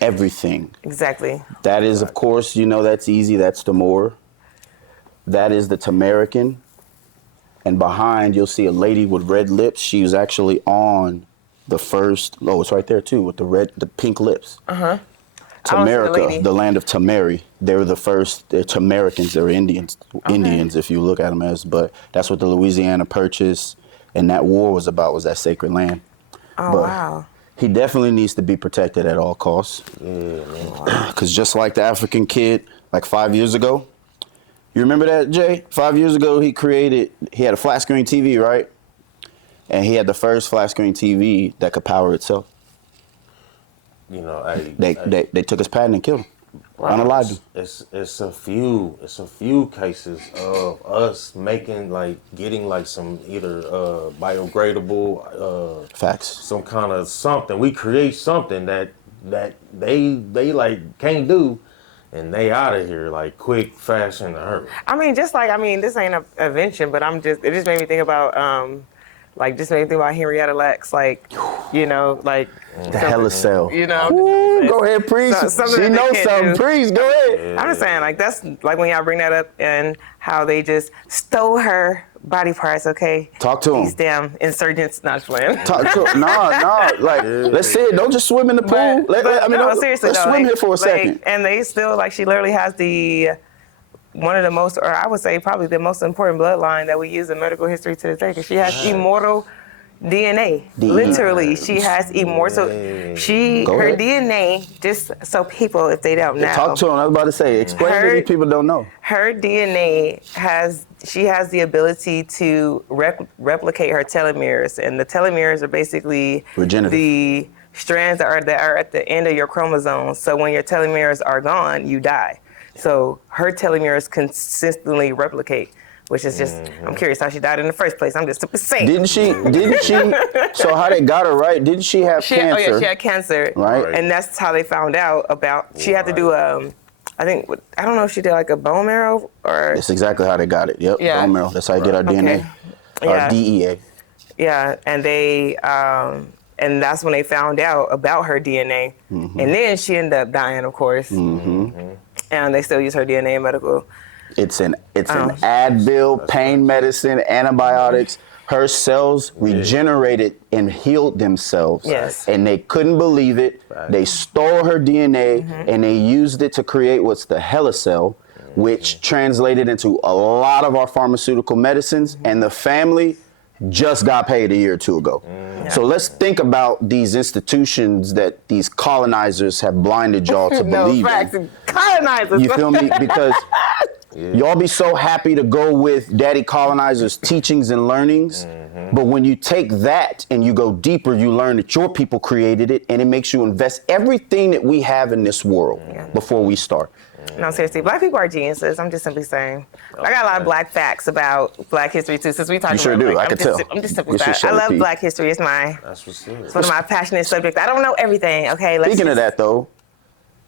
everything. Exactly. That is, of course, that's easy. That's the Moor. That is the Tamarican. And behind, you'll see a lady with red lips. She was actually on the first. Oh, it's right there too, with the pink lips. Tamarica, the land of Tamari. They were the first. They're Tamaricans. They were Indians. Okay. Indians, if you look at them as. But that's what the Louisiana Purchase and that war was about. Was that sacred land? Oh, but wow. He definitely needs to be protected at all costs. Yeah, man. Because just like the African kid, like 5 years ago. You remember that, Jay? 5 years ago, he had a flat screen TV, right? And he had the first flat screen TV that could power itself. They took his patent and killed him. Wow. Unalived him. It's a few cases of us getting some either biodegradable Facts. some kind of something. We create something that they can't do. And they out of here quick, fast, and a hurry. This ain't an invention, but it just made me think about, Henrietta Lacks, the Helicell. Go ahead, preach. She knows something. Preach, go ahead. Yeah. I'm just saying, that's when y'all bring that up and how they just stole her body parts, okay? Talk to These them. damn insurgents not playing. Talk to them. Let's see it. Don't just swim in the pool. Seriously, let's swim here for a second. And they still, she literally has one of the most, or I would say probably the most important bloodline that we use in medical history to this day, because she has immortal DNA. Literally, she has immortal. Her DNA, just so people, if they don't know. Talk to them. I was about to say, explain to these people don't know. Her DNA has the ability to replicate her telomeres, and the telomeres are basically the strands that are at the end of your chromosomes. So when your telomeres are gone, you die. So her telomeres consistently replicate, which is just, I'm curious how she died in the first place. I'm just saying. Didn't she, so how they got her, right? Didn't she have cancer? Oh yeah, she had cancer. Right. And that's how they found out about, she had to do I don't know if she did a bone marrow or. That's exactly how they got it. Yep, yeah. Bone marrow. That's how you get our DNA. Our DEA. Yeah, and they, and that's when they found out about her DNA. Mm-hmm. And then she ended up dying, of course. Mm-hmm. And they still use her DNA in medical. It's an Advil, pain medicine, antibiotics. Her cells regenerated and healed themselves. Yes. And they couldn't believe it. Right. They stole her DNA and they used it to create what's the Helicell, which translated into a lot of our pharmaceutical medicines. And the family just got paid a year or two ago. So let's think about these institutions that these colonizers have blinded y'all to believe in. Colonizers. You feel me? Because y'all be so happy to go with Daddy Colonizer's teachings and learnings. But when you take that and you go deeper, you learn that your people created it, and it makes you invest everything that we have in this world before we start. No, seriously, Black people are geniuses. I'm just simply saying. I got a lot of Black facts about Black history too. Since we talked about, do. I can tell. I'm just simply saying. I love Black history. It's one of my passionate subjects. I don't know everything. Okay. Speaking of that, though,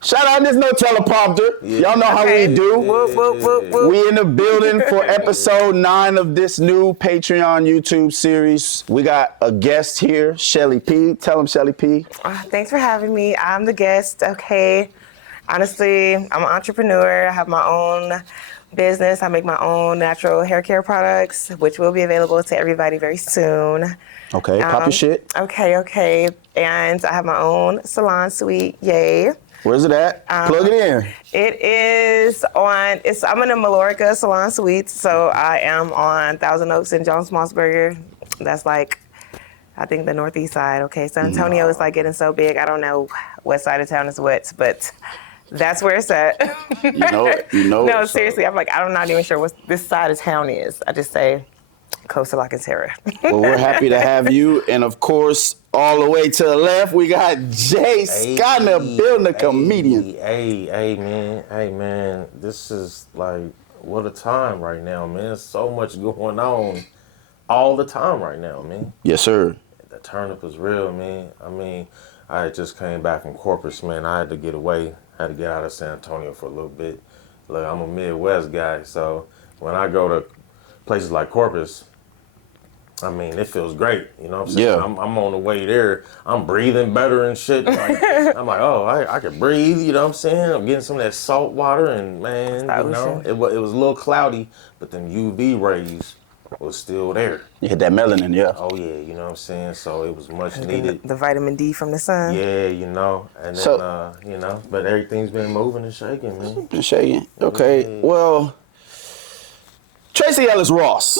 shout out, there's no teleprompter. Y'all know how we do. Whoop, whoop, whoop, whoop. We in the building for episode 9 of this new Patreon YouTube series. We got a guest here, Shelly P. Tell him, Shelly P. Thanks for having me. I'm the guest. Okay. Honestly, I'm an entrepreneur. I have my own business. I make my own natural hair care products, which will be available to everybody very soon. Okay, pop your shit. Okay. And I have my own salon suite. Yay. Where's it at? Plug it in. It is I'm in the Mallorca Salon Suites, so I am on Thousand Oaks and Jones Mossberger. That's I think the northeast side. Okay, San Antonio is getting so big. I don't know what side of town is what, but that's where it's at. You know it. No, seriously, I'm not even sure what this side of town is. I just say Costa La Cantera. Well, we're happy to have you. And of course, all the way to the left, we got Jay Scott in the building, a comedian. Hey, man. This is what a time right now, man. There's so much going on all the time right now, man. Yes, sir. The turnip is real, man. I just came back from Corpus, man. I had to get away. I had to get out of San Antonio for a little bit. Look, I'm a Midwest guy, so when I go to places like Corpus, I mean, it feels great. You know what I'm saying? Yeah. I'm on the way there. I'm breathing better and shit. Like, I'm like, oh, I can breathe. You know what I'm saying? I'm getting some of that salt water, and man, you know, it was a little cloudy, but them UV rays was still there. You hit that melanin, yeah. Oh yeah, you know what I'm saying? So it was much needed. The vitamin D from the sun. Yeah, you know, and then So- you know, but everything's been moving and shaking, man. Been shaking. Okay. Well, Tracy Ellis Ross.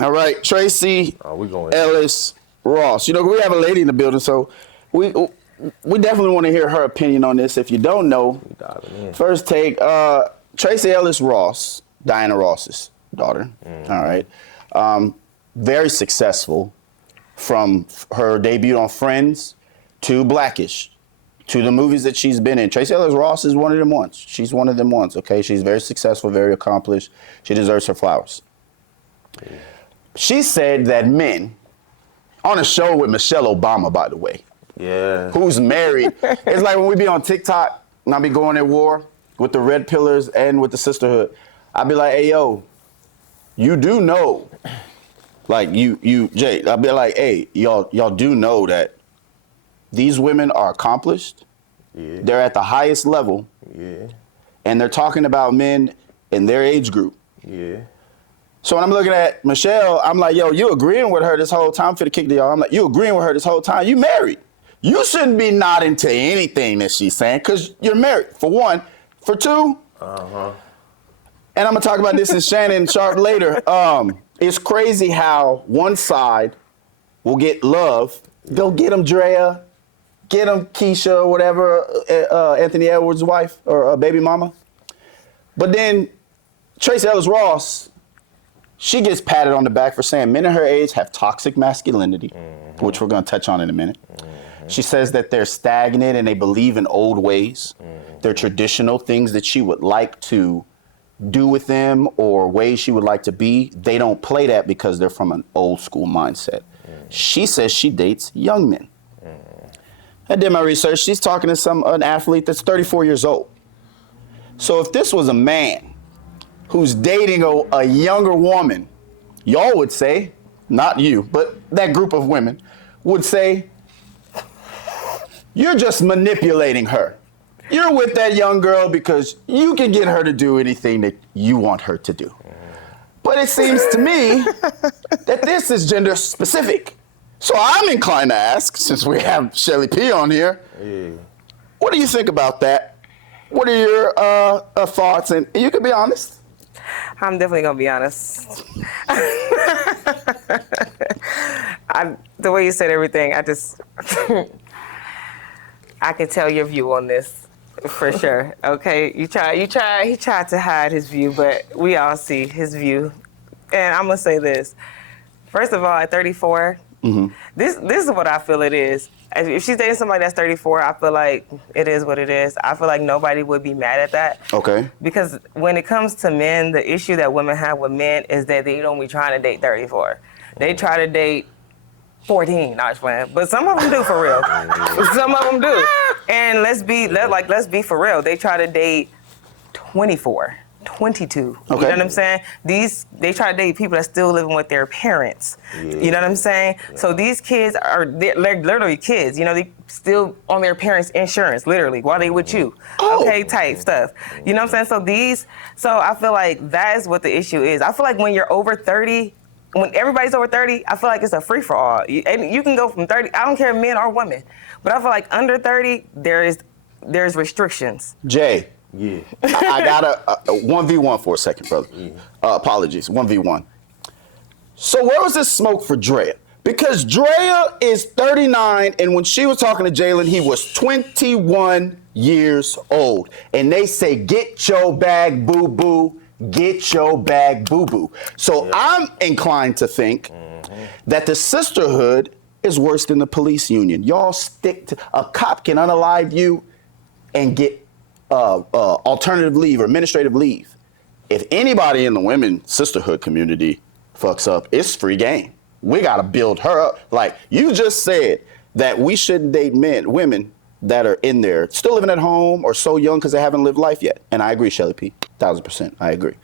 All right, Tracy Oh, we going. Ellis Ross. You know, we have a lady in the building, so we definitely want to hear her opinion on this. If you don't know, Diving in. first take, Tracy Ellis Ross, Diana Ross's daughter. All right. Very successful from her debut on Friends to Blackish to the movies that she's been in. Tracy Ellis Ross is one of them ones. She's one of them ones, okay? She's very successful, very accomplished. She deserves her flowers. She said that men, on a show with Michelle Obama, by the way, Yeah. who's married. It's like when we be on TikTok and I be going at war with the Red Pillars and with the Sisterhood. I be like, hey, yo, you do know, like Jay, I'll be like, hey, y'all do know that these women are accomplished. Yeah. They're at the highest level, Yeah. and they're talking about men in their age group. Yeah. So when I'm looking at Michelle, I'm like, yo, you agreeing with her this whole time? I'm finna kick to y'all. I'm like, you agreeing with her this whole time? You married. You shouldn't be nodding to anything that she's saying because you're married, for one. For two, and I'm gonna talk about this in Shannon Sharp later. It's crazy how one side will get love. Go get him, Drea. Get him, Keisha, or whatever, Anthony Edwards' wife or baby mama. But then Tracy Ellis Ross, she gets patted on the back for saying men in her age have toxic masculinity, which we're going to touch on in a minute. She says that they're stagnant and they believe in old ways. They're traditional things that she would like to do with them or ways she would like to be. They don't play that because they're from an old school mindset. She says she dates young men. I did my research. She's talking to an athlete that's 34 years old. So if this was a man who's dating a younger woman, y'all would say, not you, but that group of women would say, you're just manipulating her. You're with that young girl because you can get her to do anything that you want her to do. But it seems to me that this is gender specific. So I'm inclined to ask, since we have Shelly P on here, what do you think about that? What are your thoughts? And you can be honest. I'm definitely gonna be honest. The way you said everything, I can tell your view on this for sure. Okay, he tried to hide his view, but we all see his view. And I'm gonna say this. First of all, at 34, this is what I feel it is. If she's dating somebody that's 34, I feel like it is what it is. I feel like nobody would be mad at that. Okay. Because when it comes to men, the issue that women have with men is that they don't be trying to date 34. They try to date 14, not just playing. But some of them do for real. Some of them do. And let's be for real. They try to date 24. 22. Okay. You know what I'm saying? They try to date people that's still living with their parents. You know what I'm saying? Yeah. So these kids they're literally kids. You know, they still on their parents' insurance, literally, while they with you. Okay, type stuff. You know what I'm saying? So I feel like that is what the issue is. I feel like when you're over 30, when everybody's over 30, I feel like it's a free for all. And you can go from 30. I don't care if men or women, but I feel like under 30 there's restrictions. Jay. Yeah. I got a 1v1 for a second, brother. Apologies, 1v1. So where was this smoke for Drea? Because Drea is 39, and when she was talking to Jalen, he was 21 years old. And they say, get your bag, boo-boo. Get your bag, boo-boo. So I'm inclined to think that the sisterhood is worse than the police union. Y'all stick to, a cop can unalive you and get alternative leave or administrative leave. If anybody in the women's sisterhood community fucks up, it's free game. We got to build her up. Like you just said that we shouldn't date women that are in there still living at home or so young because they haven't lived life yet. And I agree, Shelly P. 1000%. I agree.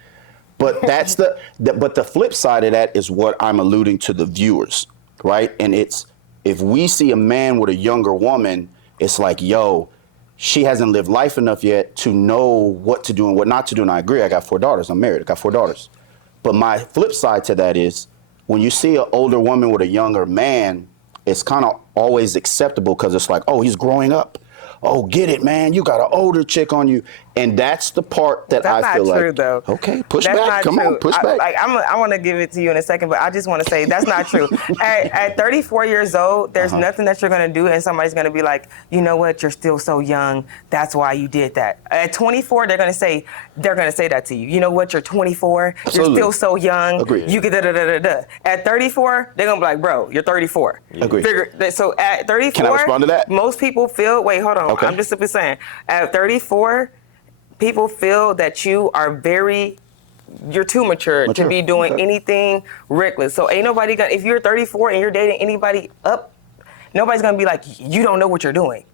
But that's but the flip side of that is what I'm alluding to the viewers, right? And it's, if we see a man with a younger woman, it's like, yo, she hasn't lived life enough yet to know what to do and what not to do. And I agree, I got 4 daughters, I'm married, I got 4 daughters. But my flip side to that is, when you see an older woman with a younger man, it's kind of always acceptable because it's like, oh, he's growing up. Oh, get it, man. You got an older chick on you. And that's the part that I feel like. That's not true, though. Okay, push That's back. not Come true. on, push back. I want to give it to you in a second, but I just want to say that's not true. At 34 years old, there's nothing that you're going to do, and somebody's going to be like, you know what, you're still so young. That's why you did that. At 24, they're going to say that to you. You know what, you're 24. Absolutely. You're still so young. Agreed. You get da-da-da-da-da. At 34, they're going to be like, bro, you're 34. Agreed. So at 34, Can I respond to that? most people feel, wait, hold on. Okay. I'm just simply saying, at 34, people feel that you're too mature to be doing Okay. anything reckless. So ain't nobody gonna, if you're 34 and you're dating anybody up, nobody's gonna be like, you don't know what you're doing.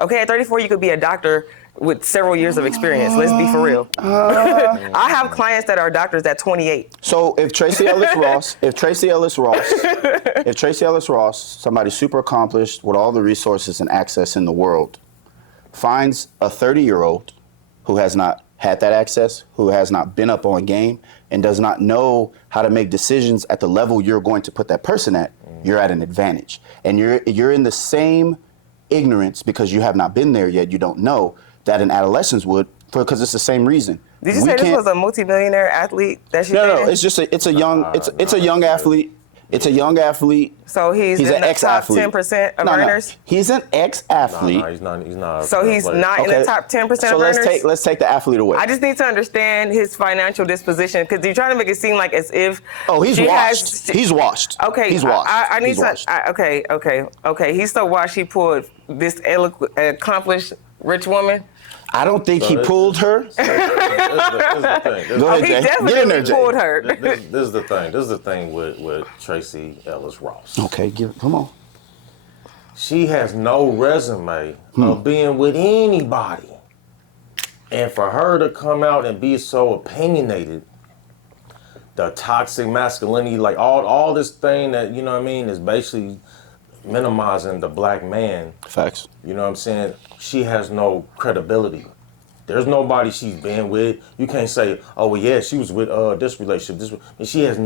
Okay, at 34, you could be a doctor with several years of experience. Let's be for real. I have clients that are doctors at 28. So if Tracy Ellis Ross, somebody super accomplished with all the resources and access in the world, finds a 30-year-old who has not had that access, who has not been up on game, and does not know how to make decisions at the level you're going to put that person at, you're at an advantage. And you're in the same ignorance because you have not been there yet, you don't know, that an adolescent would, because it's the same reason. Did you say this was a multimillionaire athlete that she No, dated? it's just it's a young athlete. It's a young athlete. So he's in an the top ex-athlete. 10% of earners? He's an ex-athlete. No, he's not. So he's not in the top 10% So of earners? let's take the athlete away. I just need to understand his financial disposition because you're trying to make it seem like as if he's she washed. He's washed. Okay, He's washed. I need He's to. washed. Okay. He's so washed. He pulled this accomplished rich woman. I don't think he pulled her. This is the thing. Go ahead, He Jay. definitely Get in there, Jay. pulled her. This is the thing. This is the thing with Tracy Ellis Ross. Okay, come on. She has no resume of being with anybody. And for her to come out and be so opinionated, the toxic masculinity, like all this thing that, you know what I mean, is basically minimizing the black man. Facts. You know what I'm saying? She has no credibility. There's nobody she's been with. You can't say, oh well, yeah, she was with this relationship. She has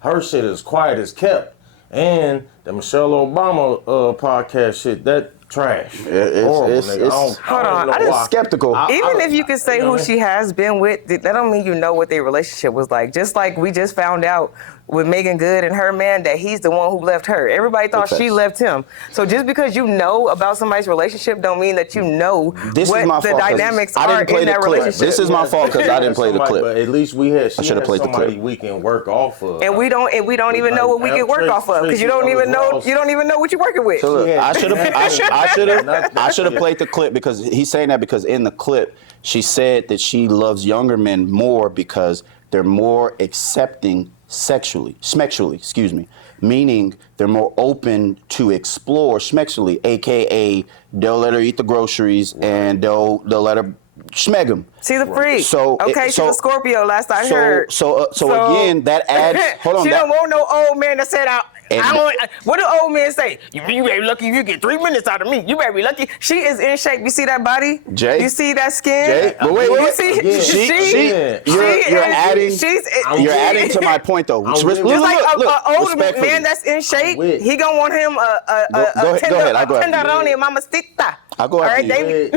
her shit is quiet as kept. And the Michelle Obama podcast shit, that trash. Horrible, nigga. Hold on, I just skeptical. Even if you could say who she has been with, that don't mean you know what their relationship was like. Just like we just found out with Megan Good and her man that he's the one who left her. Everybody thought she left him. So just because you know about somebody's relationship don't mean that you know what the dynamics are in that relationship. This is my fault because I didn't play the clip. But at least we had played the clip. we can work off of. And we don't even know what we can work off of because you don't even know what you're working with. So look, I should have played the clip because he's saying that because in the clip she said that she loves younger men more because they're more accepting sexually, meaning they're more open to explore sexually, aka they'll let her eat the groceries and they'll let her schmeg them. She's a freak. She's a Scorpio. Last I heard. So again, that adds. Hold on. She don't want no old man that said what do old men say? You better be lucky if you get 3 minutes out of me. You better be lucky. She is in shape. You see that body? Jay? You see that skin? Jay? But wait. You see? You're adding to my point though. Just like an older man that's in shape, he gonna want him a tenderoni mamacita. I'll go after you.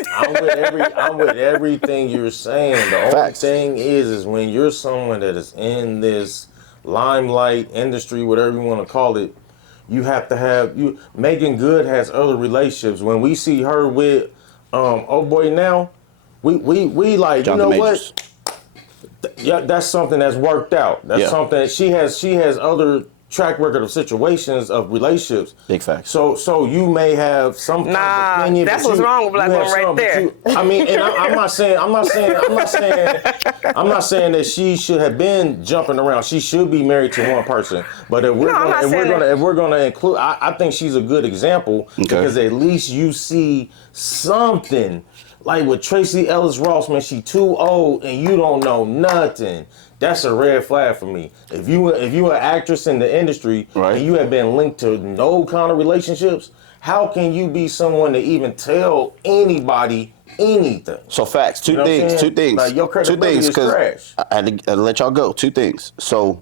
I'm with everything you're saying. The only thing is when you're someone that is in this limelight industry, whatever you want to call it, you have to have Megan Good has other relationships. When we see her with oh boy now, we like John, you know what? Yeah, that's something that's worked out. That's something she has other track record of situations of relationships. Big facts. So you may have some kind of opinion. That's what's wrong with black women right there. I mean, and I'm not saying that she should have been jumping around. She should be married to one person. But if we're gonna include, I think she's a good example because at least you see something Like with Tracy Ellis Ross, man, she too old and you don't know nothing. That's a red flag for me. If you an actress in the industry and you have been linked to no kind of relationships, how can you be someone to even tell anybody anything? So facts. Two things. Like your credibility is trash. I had to let y'all go. Two things. So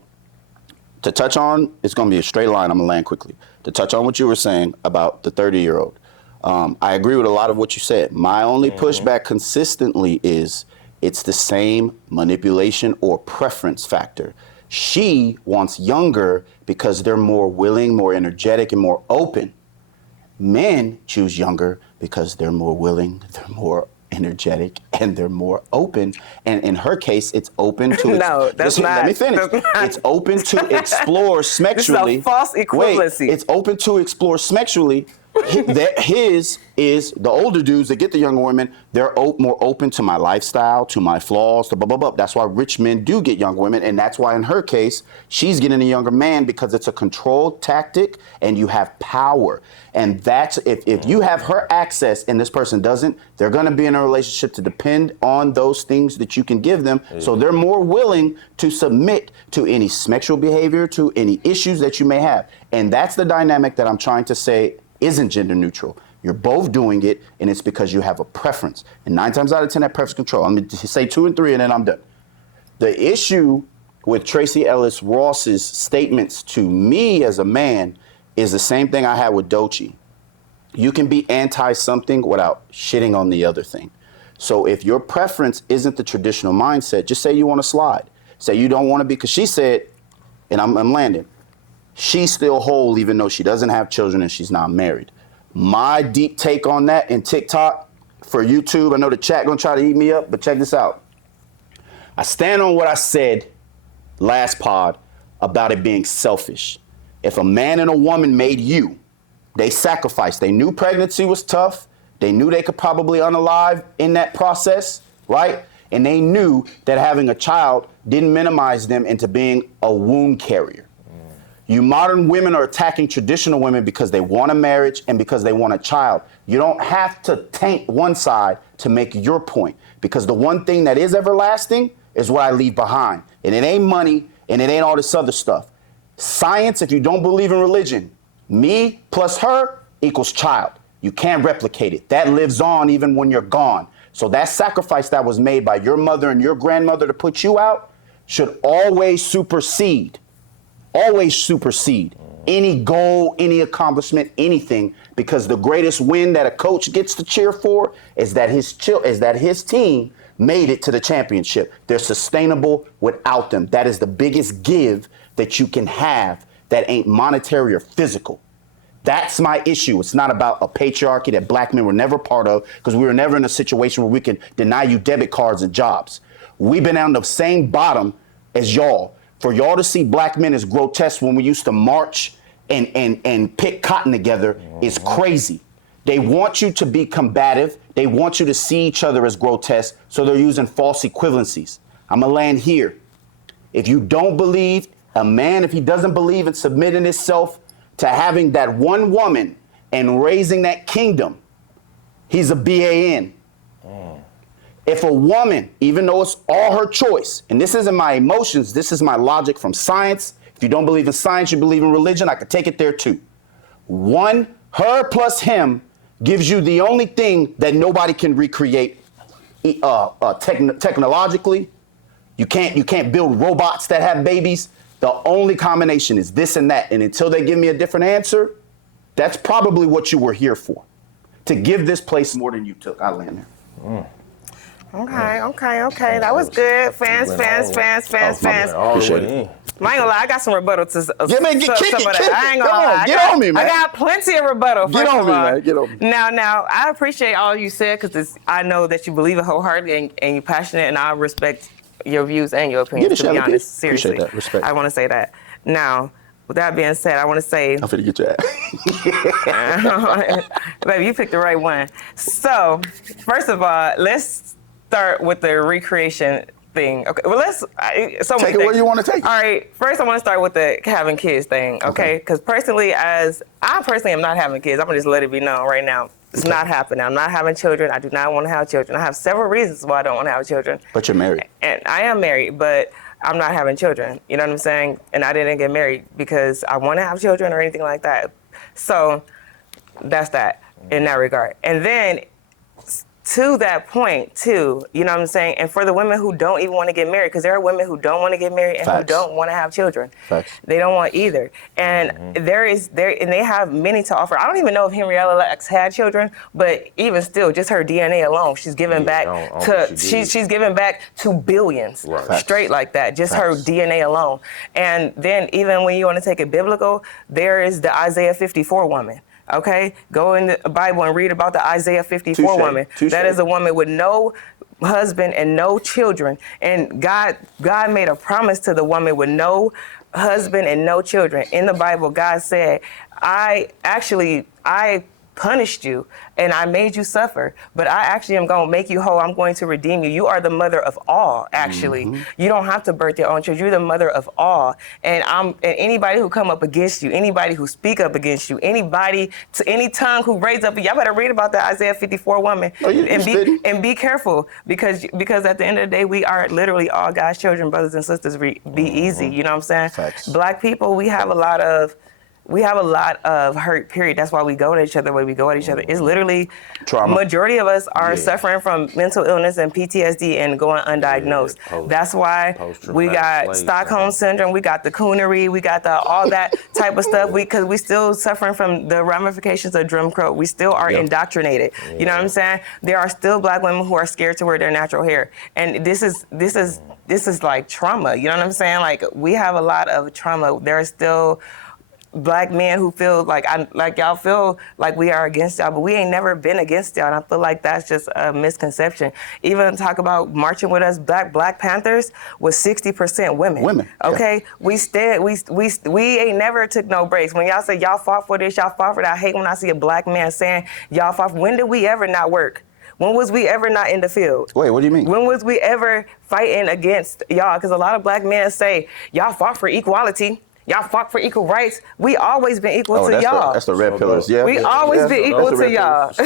to touch on, it's going to be a straight line. I'm going to land quickly. To touch on what you were saying about the 30-year-old. I agree with a lot of what you said. My only pushback consistently is it's the same manipulation or preference factor. She wants younger because they're more willing, more energetic, and more open. Men choose younger because they're more willing, they're more energetic, and they're more open. And in her case, it's open to no, that's not. Let me finish. It's open to explore sexually. This is a false equivalency. Wait, it's open to explore sexually. His is the older dudes that get the younger women. They're more open to my lifestyle, to my flaws, to blah, blah, blah. That's why rich men do get younger women. And that's why in her case, she's getting a younger man because it's a control tactic and you have power. And that's if you have her access and this person doesn't, they're going to be in a relationship to depend on those things that you can give them. So they're more willing to submit to any sexual behavior, to any issues that you may have. And that's the dynamic that I'm trying to say isn't gender neutral. You're both doing it, and it's because you have a preference. And 9 times out of 10, that preference control. I'm going to say 2 and 3, and then I'm done. The issue with Tracy Ellis Ross's statements to me as a man is the same thing I had with Doechii. You can be anti-something without shitting on the other thing. So if your preference isn't the traditional mindset, just say you want to slide. Say you don't want to be, because she said, and I'm landing, she's still whole even though she doesn't have children and she's not married. My deep take on that in TikTok for YouTube, I know the chat gonna try to eat me up, but check this out. I stand on what I said last pod about it being selfish. If a man and a woman made you, they sacrificed. They knew pregnancy was tough. They knew they could probably unalive in that process, right? And they knew that having a child didn't minimize them into being a wound carrier. You modern women are attacking traditional women because they want a marriage and because they want a child. You don't have to taint one side to make your point, because the one thing that is everlasting is what I leave behind. And it ain't money and it ain't all this other stuff. Science, if you don't believe in religion, me plus her equals child. You can't replicate it. That lives on even when you're gone. So that sacrifice that was made by your mother and your grandmother to put you out should always supersede any goal, any accomplishment, anything, because the greatest win that a coach gets to cheer for is that his team made it to the championship. They're sustainable without them. That is the biggest give that you can have that ain't monetary or physical. That's my issue. It's not about a patriarchy that black men were never part of, because we were never in a situation where we can deny you debit cards and jobs. We've been on the same bottom as y'all. For y'all to see black men as grotesque when we used to march and pick cotton together is crazy. They want you to be combative. They want you to see each other as grotesque, so they're using false equivalencies. I'm gonna land here. If you don't believe, a man, if he doesn't believe in submitting himself to having that one woman and raising that kingdom, he's a BAN. If a woman, even though it's all her choice, and this isn't my emotions, this is my logic from science. If you don't believe in science, you believe in religion, I could take it there too. Her plus him gives you the only thing that nobody can recreate technologically. You can't build robots that have babies. The only combination is this and that. And until they give me a different answer, that's probably what you were here for. To give this place more than you took. I land there. Okay. That was good. Fans. Appreciate it. I ain't gonna lie, I got some rebuttal to some of Kick that. I ain't gonna lie. Get on me, man. I got plenty of rebuttal. Get on me, man. Get on me. Now, I appreciate all you said, because I know that you believe it wholeheartedly and you're passionate, and I respect your views and your opinions, to be honest. Seriously. Appreciate that. Respect. I want to say that. Now, with that being said, I want to say... I'm finna get your ass. Baby, you picked the right one. So, first of all, let's start with the recreation thing. Okay, well, take it where you want to take it. All right, first I want to start with the having kids thing, okay? Because I personally am not having kids. I'm going to just let it be known right now. It's not happening. I'm not having children. I do not want to have children. I have several reasons why I don't want to have children. But you're married. And I am married, but I'm not having children. You know what I'm saying? And I didn't get married because I want to have children or anything like that. So that's that in that regard. And then to that point too, you know what I'm saying? And for the women who don't even want to get married, because there are women who don't want to get married and Facts. who don't want to have children. Facts. They don't want either. And and they have many to offer. I don't even know if Henrietta Lacks had children, but even still, just her DNA alone, she's giving back she's giving back to billions straight like that. Just her DNA alone. And then even when you want to take it biblical, there is the Isaiah 54 woman. Okay, go in the Bible and read about the Isaiah 54 woman. That is a woman with no husband and no children. And God made a promise to the woman with no husband and no children. In the Bible, God said, I punished you and I made you suffer, but I actually am going to make you whole. I'm going to redeem you. You are the mother of all, actually. You don't have to birth your own children. You're the mother of all. And anybody who come up against you, anybody who speak up against you, any tongue who raise up, y'all better read about the Isaiah 54 woman and be careful because at the end of the day, we are literally all God's children, brothers and sisters. Be easy. You know what I'm saying? Facts. Black people, we have a lot of hurt, period. That's why we go at each other the way we go at each other. It's literally trauma. Majority of us are suffering from mental illness and PTSD and going undiagnosed. That's why we got Stockholm syndrome, we got the coonery, we got all that type of stuff. Because we still suffering from the ramifications of Jim Crow. We still are indoctrinated. You know what I'm saying? There are still Black women who are scared to wear their natural hair. And this is like trauma. You know what I'm saying? Like, we have a lot of trauma. There are still Black men who feel like y'all feel like we are against y'all, but we ain't never been against y'all. And I feel like that's just a misconception. Even talk about marching with us, Black Panthers was 60% women. Okay, we ain't never took no breaks. When y'all say y'all fought for this, y'all fought for that. I hate when I see a Black man saying y'all fought. When did we ever not work? When was we ever not in the field? Wait, what do you mean? When was we ever fighting against y'all? Because a lot of Black men say y'all fought for equality. Y'all fought for equal rights. We always been equal to y'all. That's the red pillars. Yeah. We always been equal to y'all. So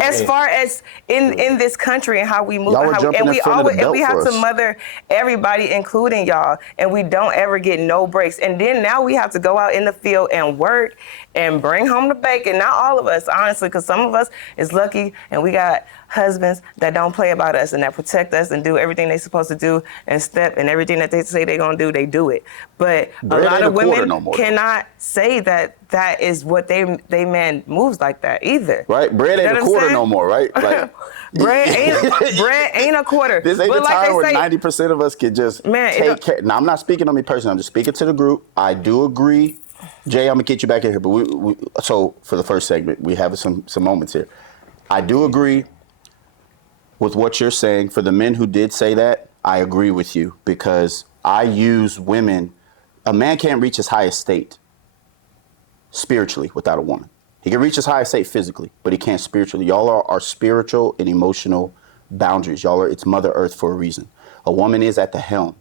as far as in this country and how we move, Y'all were jumping in front of the belt we have for to us. mother everybody, including y'all, and we don't ever get no breaks. And then now we have to go out in the field and work and bring home the bacon. Not all of us, honestly, because some of us is lucky and we got husbands that don't play about us and that protect us and do everything they're supposed to do and everything that they say they're going to do, they do it. But Bread a lot ain't of a quarter women no more. cannot say that is what they man moves like that either. Right? Bread ain't You know a what I'm quarter saying? no more, right? Like, bread ain't a quarter. this ain't But the time where they say, 90% of us can just take care. Now, I'm not speaking on me personally. I'm just speaking to the group. I do agree. Jay, I'm going to get you back in here. But so for the first segment, we have some moments here. I do agree with what you're saying. For the men who did say that, I agree with you because I use women. A man can't reach his highest state spiritually without a woman. He can reach his highest state physically, but he can't spiritually. Y'all are spiritual and emotional boundaries. It's Mother Earth for a reason. A woman is at the helm.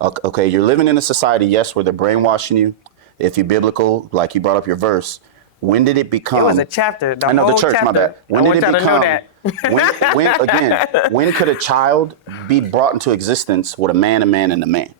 Okay, you're living in a society, yes, where they're brainwashing you. If you're biblical, like you brought up your verse, when did it become? It was a chapter. I know the church, my bad. When did it become? That. When could a child be brought into existence with a man, and a man?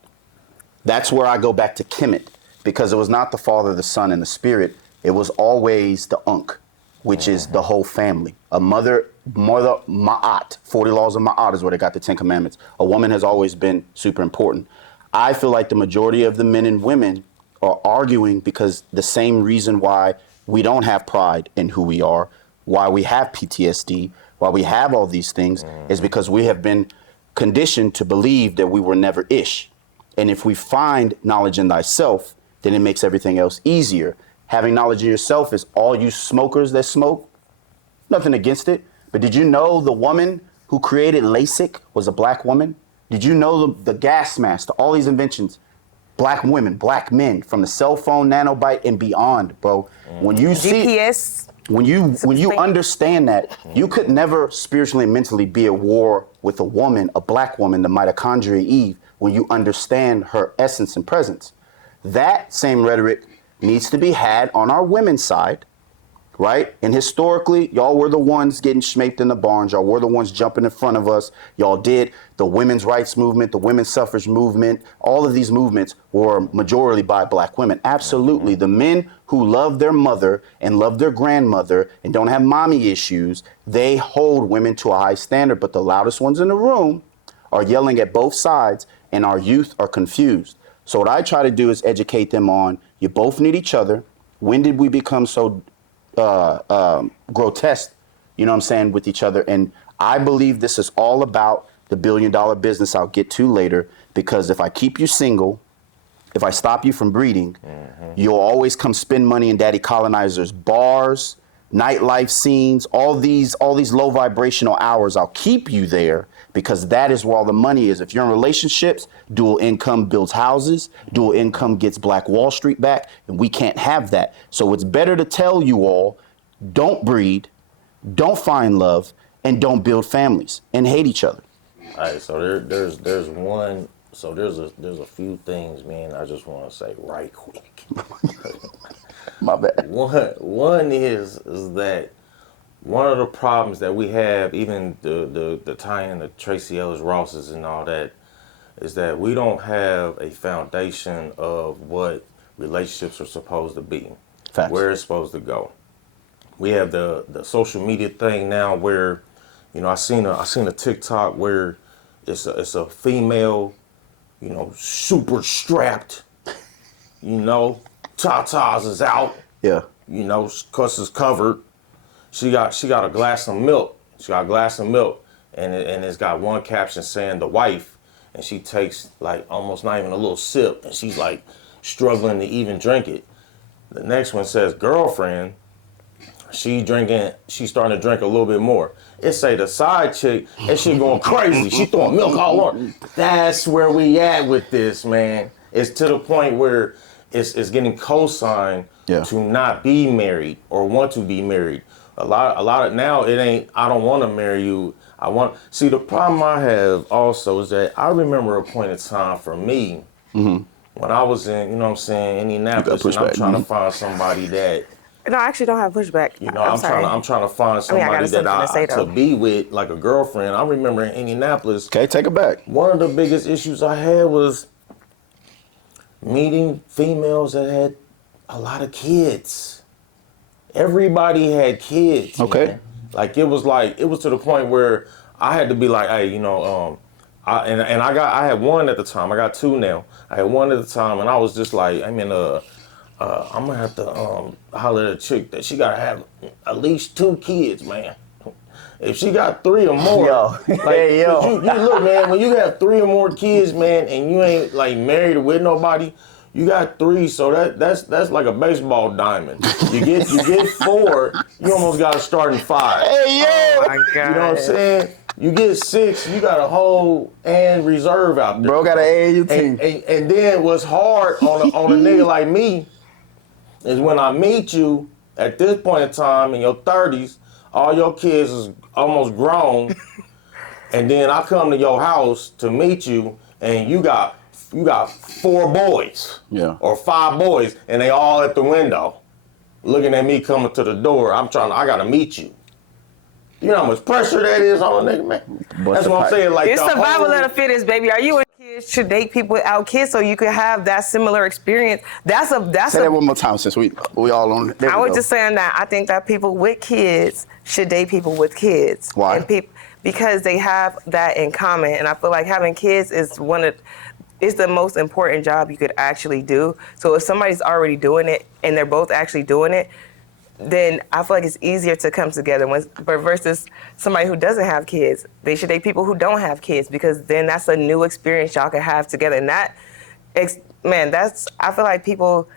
That's where I go back to Kemet, because it was not the Father, the Son, and the Spirit. It was always the Unk, which is the whole family. A mother, Ma'at. 40 laws of Ma'at is where they got the 10 Commandments. A woman has always been super important. I feel like the majority of the men and women are arguing because the same reason why we don't have pride in who we are, why we have PTSD, why we have all these things, is because we have been conditioned to believe that we were never ish. And if we find knowledge in thyself, then it makes everything else easier. Having knowledge in yourself is all you smokers that smoke. Nothing against it. But did you know the woman who created LASIK was a Black woman? Did you know the gas mask, all these inventions? Black women, Black men, from the cell phone, nanobite, and beyond, bro. When you GPS. when you understand that, you could never spiritually and mentally be at war with a woman, a Black woman, the mitochondria Eve, when you understand her essence and presence. That same rhetoric needs to be had on our women's side, right? And historically, y'all were the ones getting smaped in the barns. Y'all were the ones jumping in front of us. Y'all did the women's rights movement, the women's suffrage movement. All of these movements were majority by black women. Absolutely. The men who love their mother and love their grandmother and don't have mommy issues, they hold women to a high standard. But the loudest ones in the room are yelling at both sides, and our youth are confused. So what I try to do is educate them on, you both need each other. When did we become so grotesque, you know what I'm saying, with each other? And I believe this is all about the $1 billion business I'll get to later, because if I keep you single, if I stop you from breeding, you'll always come spend money in daddy colonizers' bars, nightlife scenes, all these low vibrational hours. I'll keep you there because that is where all the money is. If you're in relationships, dual income builds houses, dual income gets Black Wall Street back, and we can't have that. So it's better to tell you all, don't breed, don't find love, and don't build families and hate each other. All right, so there's one. So there's a few things, man, I just want to say right quick. My bad. One is that one of the problems that we have, even the tie-in to Tracy Ellis Ross's and all that, is that we don't have a foundation of what relationships are supposed to be, Facts. Where it's supposed to go. We have the social media thing now where, you know, I seen a TikTok where it's a female, you know, super strapped, you know, tatas is out. Yeah. You know, cause it's covered. She got a glass of milk. And it's got one caption saying the wife, and she takes like almost not even a little sip, and she's like struggling to even drink it. The next one says girlfriend. She's starting to drink a little bit more. It say the side chick, and she going crazy. She throwing milk all on. That's where we at with this, man. It's to the point where it's getting co-signed to not be married or want to be married. A lot of now it ain't, I don't want to marry you. See, the problem I have also is that I remember a point in time for me when I was in, you know what I'm saying, Indianapolis, and I'm trying to find somebody that, No, I actually don't have pushback. you know, I'm trying to find somebody to be with, like a girlfriend. I remember in Indianapolis. Okay, take it back. One of the biggest issues I had was meeting females that had a lot of kids. Everybody had kids. Okay. Man. Like it was to the point where I had to be like, hey, you know, I had one at the time. I got two now. I had one at the time, and I was just like, I mean, I'm gonna have to holler at a chick that she gotta have at least 2 kids, man. If she got 3 or more, Yo. You look, man, when you have 3 or more kids, man, and you ain't like married or with nobody, you got 3, so that's like a baseball diamond. You get 4, you almost got to start in 5. Hey, yo. Oh my God. You know what I'm saying? You get 6, you got a whole and reserve out there. Bro got an A in your team. And then what's hard on a nigga like me is when I meet you at this point in time in your 30s, all your kids is almost grown, and then I come to your house to meet you, and you got 4 boys, or 5 boys, and they all at the window, looking at me coming to the door. I gotta meet you. You know how much pressure that is on a nigga, man. That's what I'm saying. Like it's survival of the fittest, baby. Are you and kids should date people without kids so you could have that similar experience? Say that one more time since we all on. I was just saying that I think that people with kids should date people with kids. Why? Because they have that in common, and I feel like having kids is it's the most important job you could actually do. So if somebody's already doing it and they're both actually doing it, then I feel like it's easier to come together. But versus somebody who doesn't have kids, they should date people who don't have kids, because then that's a new experience y'all can have together. And I feel like people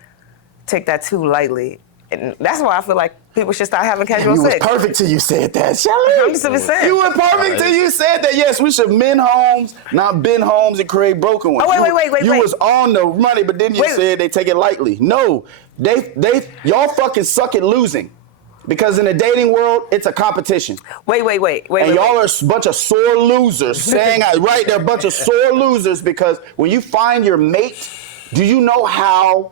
take that too lightly. And that's why I feel like people should start having casual sex. You was perfect till you said that, Shelly. 100%. You were perfect till you said that. Yes, we should mend homes, not bend homes and create broken ones. Oh, wait. You was on the money, but then you said they take it lightly. No, y'all fucking suck at losing. Because in the dating world, it's a competition. Wait. And y'all are a bunch of sore losers. Saying right, they're a bunch of sore losers, because when you find your mate, do you know how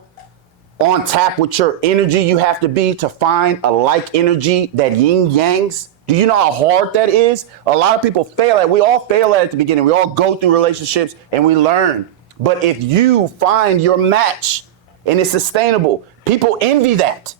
on tap with your energy you have to be to find a like energy that yin yangs? Do you know how hard that is? A lot of people fail at. We all fail at the beginning. We all go through relationships and we learn. But if you find your match and it's sustainable, people envy that.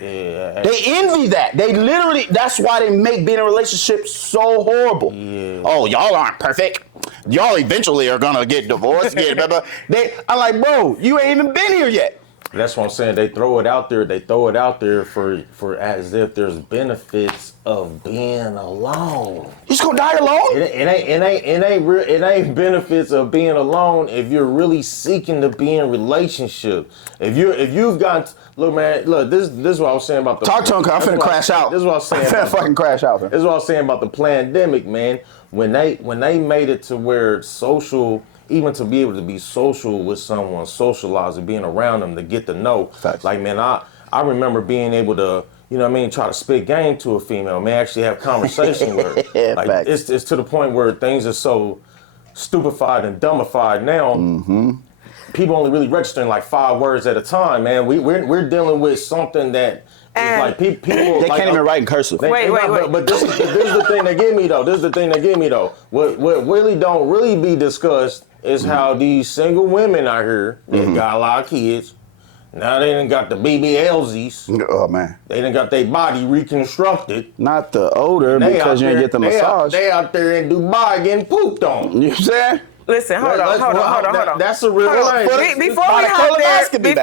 Yeah. They envy that. They literally, that's why they make being in a relationship so horrible. Yeah. Oh, y'all aren't perfect. Y'all eventually are gonna get divorced. I'm like, bro, you ain't even been here yet. That's what I'm saying. They throw it out there. They throw it out there for as if there's benefits of being alone. You just gonna die alone? It ain't benefits of being alone if you're really seeking to be in relationship. If you've got this is what I was saying about the Talk to him, cause I'm finna crash out. This is what I was saying. I'm finna fucking crash out. Man. This is what I was saying about the pandemic, man. When they made it to where social, even to be able to be social with someone, socialize and being around them to get to know. Facts. Like, man, I remember being able to, you know what I mean, try to spit game to a female, man, actually have conversation with her. Like, facts. it's to the point where things are so stupefied and dumbified now. Mm-hmm. People only really registering like 5 words at a time, man. We're dealing with something that is like people. They like, can't even write in cursive. Wait. But this is the thing that get me though. What really don't really be discussed is how these single women out here that got a lot of kids. Now they done got the BBLs. Oh man. They done got their body reconstructed. Not the odor because you didn't get the massage. They out there in Dubai getting pooped on. You know what I'm saying? Listen, hold on. That's a real thing. Before we hop there, septic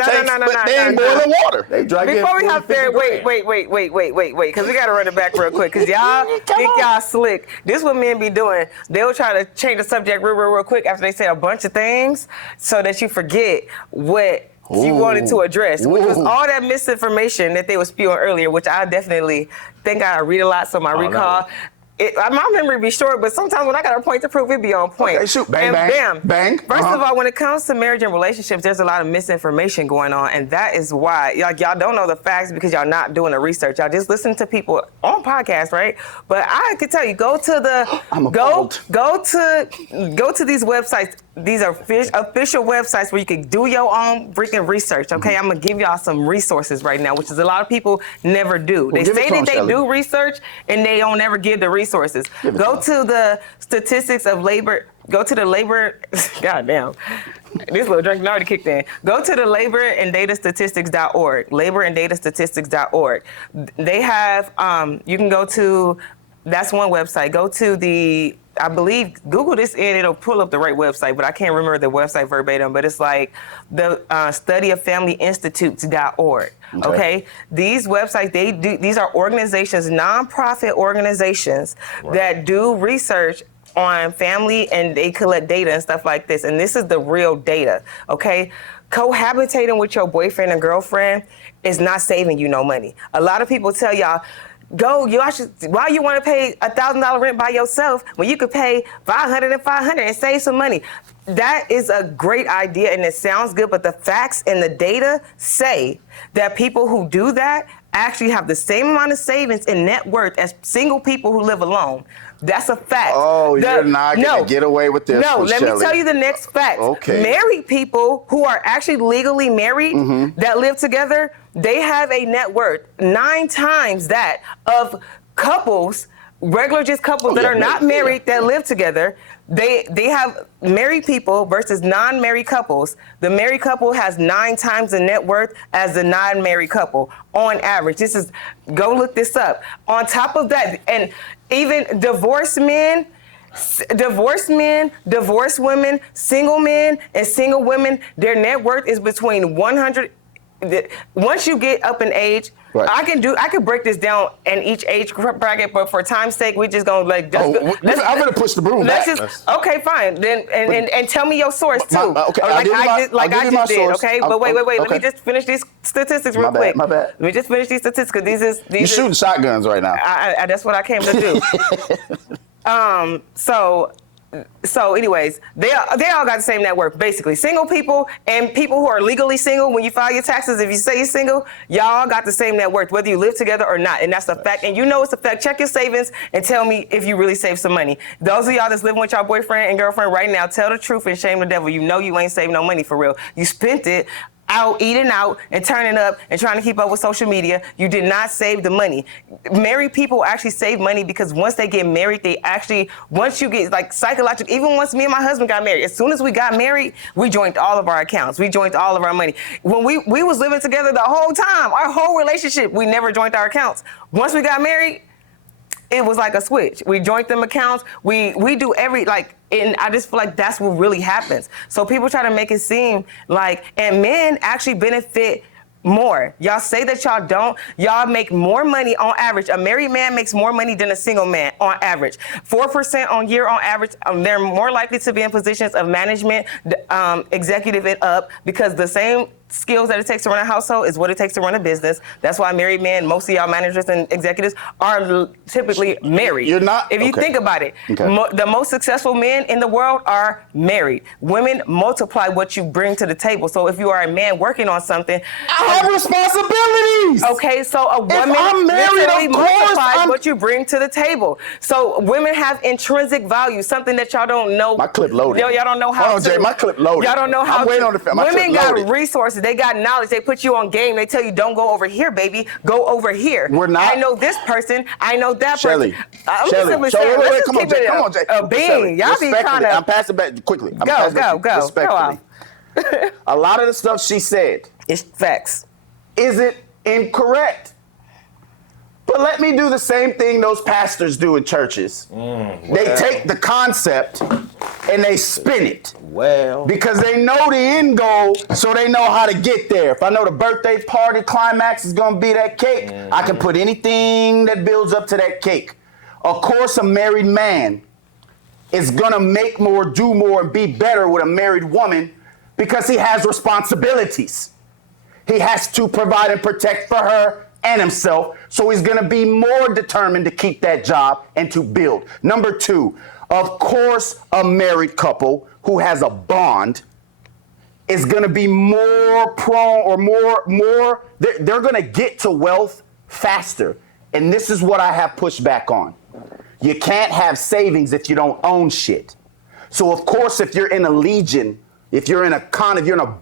tanks, but they ain't boiling water. They drag in before we hop there, 40, 50 wait, because we gotta run it back real quick, because y'all think y'all slick. This what men be doing. They'll try to change the subject real quick after they say a bunch of things so that you forget what you wanted to address, which was all that misinformation that they were spewing earlier, which I definitely think I read a lot, so my recall. My memory be short, but sometimes when I got a point to prove, it be on point. Okay, shoot. Bang, and bang, bang. First of all, when it comes to marriage and relationships, there's a lot of misinformation going on, and that is why y'all don't know the facts because y'all not doing the research. Y'all just listen to people on podcasts, right? But I could tell you, go to these websites. These are official websites where you can do your own freaking research, okay? I'm gonna give y'all some resources right now, which is a lot of people never do. They say that they do research and they don't ever give the resources. Go to the statistics of labor, goddamn. This little drink already kicked in. Go to the laboranddatastatistics.org, laboranddatastatistics.org. They have, you can go to, that's one website. Go to I believe, Google this and it'll pull up the right website, but I can't remember the website verbatim, but it's like the studyoffamilyinstitutes.org. Okay? These websites, these are organizations, nonprofit organizations that do research on family and they collect data and stuff like this. And this is the real data, okay? Cohabitating with your boyfriend and girlfriend is not saving you no money. A lot of people tell y'all, why you want to pay $1,000 rent by yourself when you could pay $500 and $500 and save some money? That is a great idea and it sounds good, but the facts and the data say that people who do that actually have the same amount of savings and net worth as single people who live alone. That's a fact. Oh, you're not going to get away with this. No, let me tell you the next fact. Okay. Married people who are actually legally married that live together, they have a net worth 9 times that of couples, regular just couples that are not married that live together. They have married people versus non-married couples. The married couple has 9 times the net worth as the non-married couple on average. Go look this up. On top of that, and even divorced men, divorced women, single men, and single women, their net worth is between 100. Once you get up in age, right. I can break this down in each age bracket, but for time's sake, we just gonna I'm gonna push the broom back. Okay, fine. Then and tell me your source too. Okay, I just did. Okay, but wait. Okay. Let me just finish these statistics real quick. My bad. Let me just finish these statistics because You're shooting shotguns right now. That's what I came to do. So So anyways, they all got the same net worth, basically. Single people and people who are legally single, when you file your taxes, if you say you're single, y'all got the same net worth, whether you live together or not. And that's a fact. And you know it's a fact. Check your savings and tell me if you really saved some money. Those of y'all that's living with your boyfriend and girlfriend right now, tell the truth and shame the devil. You know you ain't saved no money for real. You spent it out eating out and turning up and trying to keep up with social media. You did not save the money. Married people actually save money because once they get married, they actually, once you get like psychological, even once me and my husband got married, as soon as we got married, we joined all of our accounts. We joined all of our money. When we was living together the whole time, our whole relationship, we never joined our accounts. Once we got married, it was like a switch. We joined them accounts. We do and I just feel like that's what really happens. So people try to make it seem like, and men actually benefit more. Y'all say that y'all don't. Y'all make more money on average. A married man makes more money than a single man on average. 4% on year on average. They're more likely to be in positions of management, executive and up, because the same skills that it takes to run a household is what it takes to run a business. That's why married men, most of y'all managers and executives are typically married. You're not? If you Okay. think about it, Okay. the most successful men in the world are married. Women multiply what you bring to the table. So if you are a man working on something, I have responsibilities. okay, so a woman I'm married, literally of course, multiplies what you bring to the table. So women have intrinsic value, something that y'all don't know. My clip loaded. Y'all don't know how Hold on, to. Jay, my clip loaded. Y'all don't know how I'm waiting to. on the film. My Women clip got loaded. resources. They got knowledge. They put you on game. They tell you, don't go over here, baby. Go over here. We're not- I know this person. I know that Shelly, person. I'm Shelly, simply so saying, wait, let's come just on, keep Jay, it come on, Jay. a being. Shelly, Y'all be respectfully, trying I'm to passing back quickly. I'm go, passing go, back go. respectfully. Go A lot of the stuff she said It's facts. isn't incorrect. But let me do the same thing those pastors do in churches. They take the concept and they spin it. Well, Because they know the end goal, so they know how to get there. If I know the birthday party climax is gonna be that cake, I can put anything that builds up to that cake. Of course, a married man is gonna make more, do more, and be better with a married woman because he has responsibilities. He has to provide and protect for her and himself, so he's gonna be more determined to keep that job and to build. Number two, of course, a married couple who has a bond is gonna be more prone or they're gonna get to wealth faster. And this is what I have pushed back on. You can't have savings if you don't own shit. So of course, if you're in a legion, if you're in a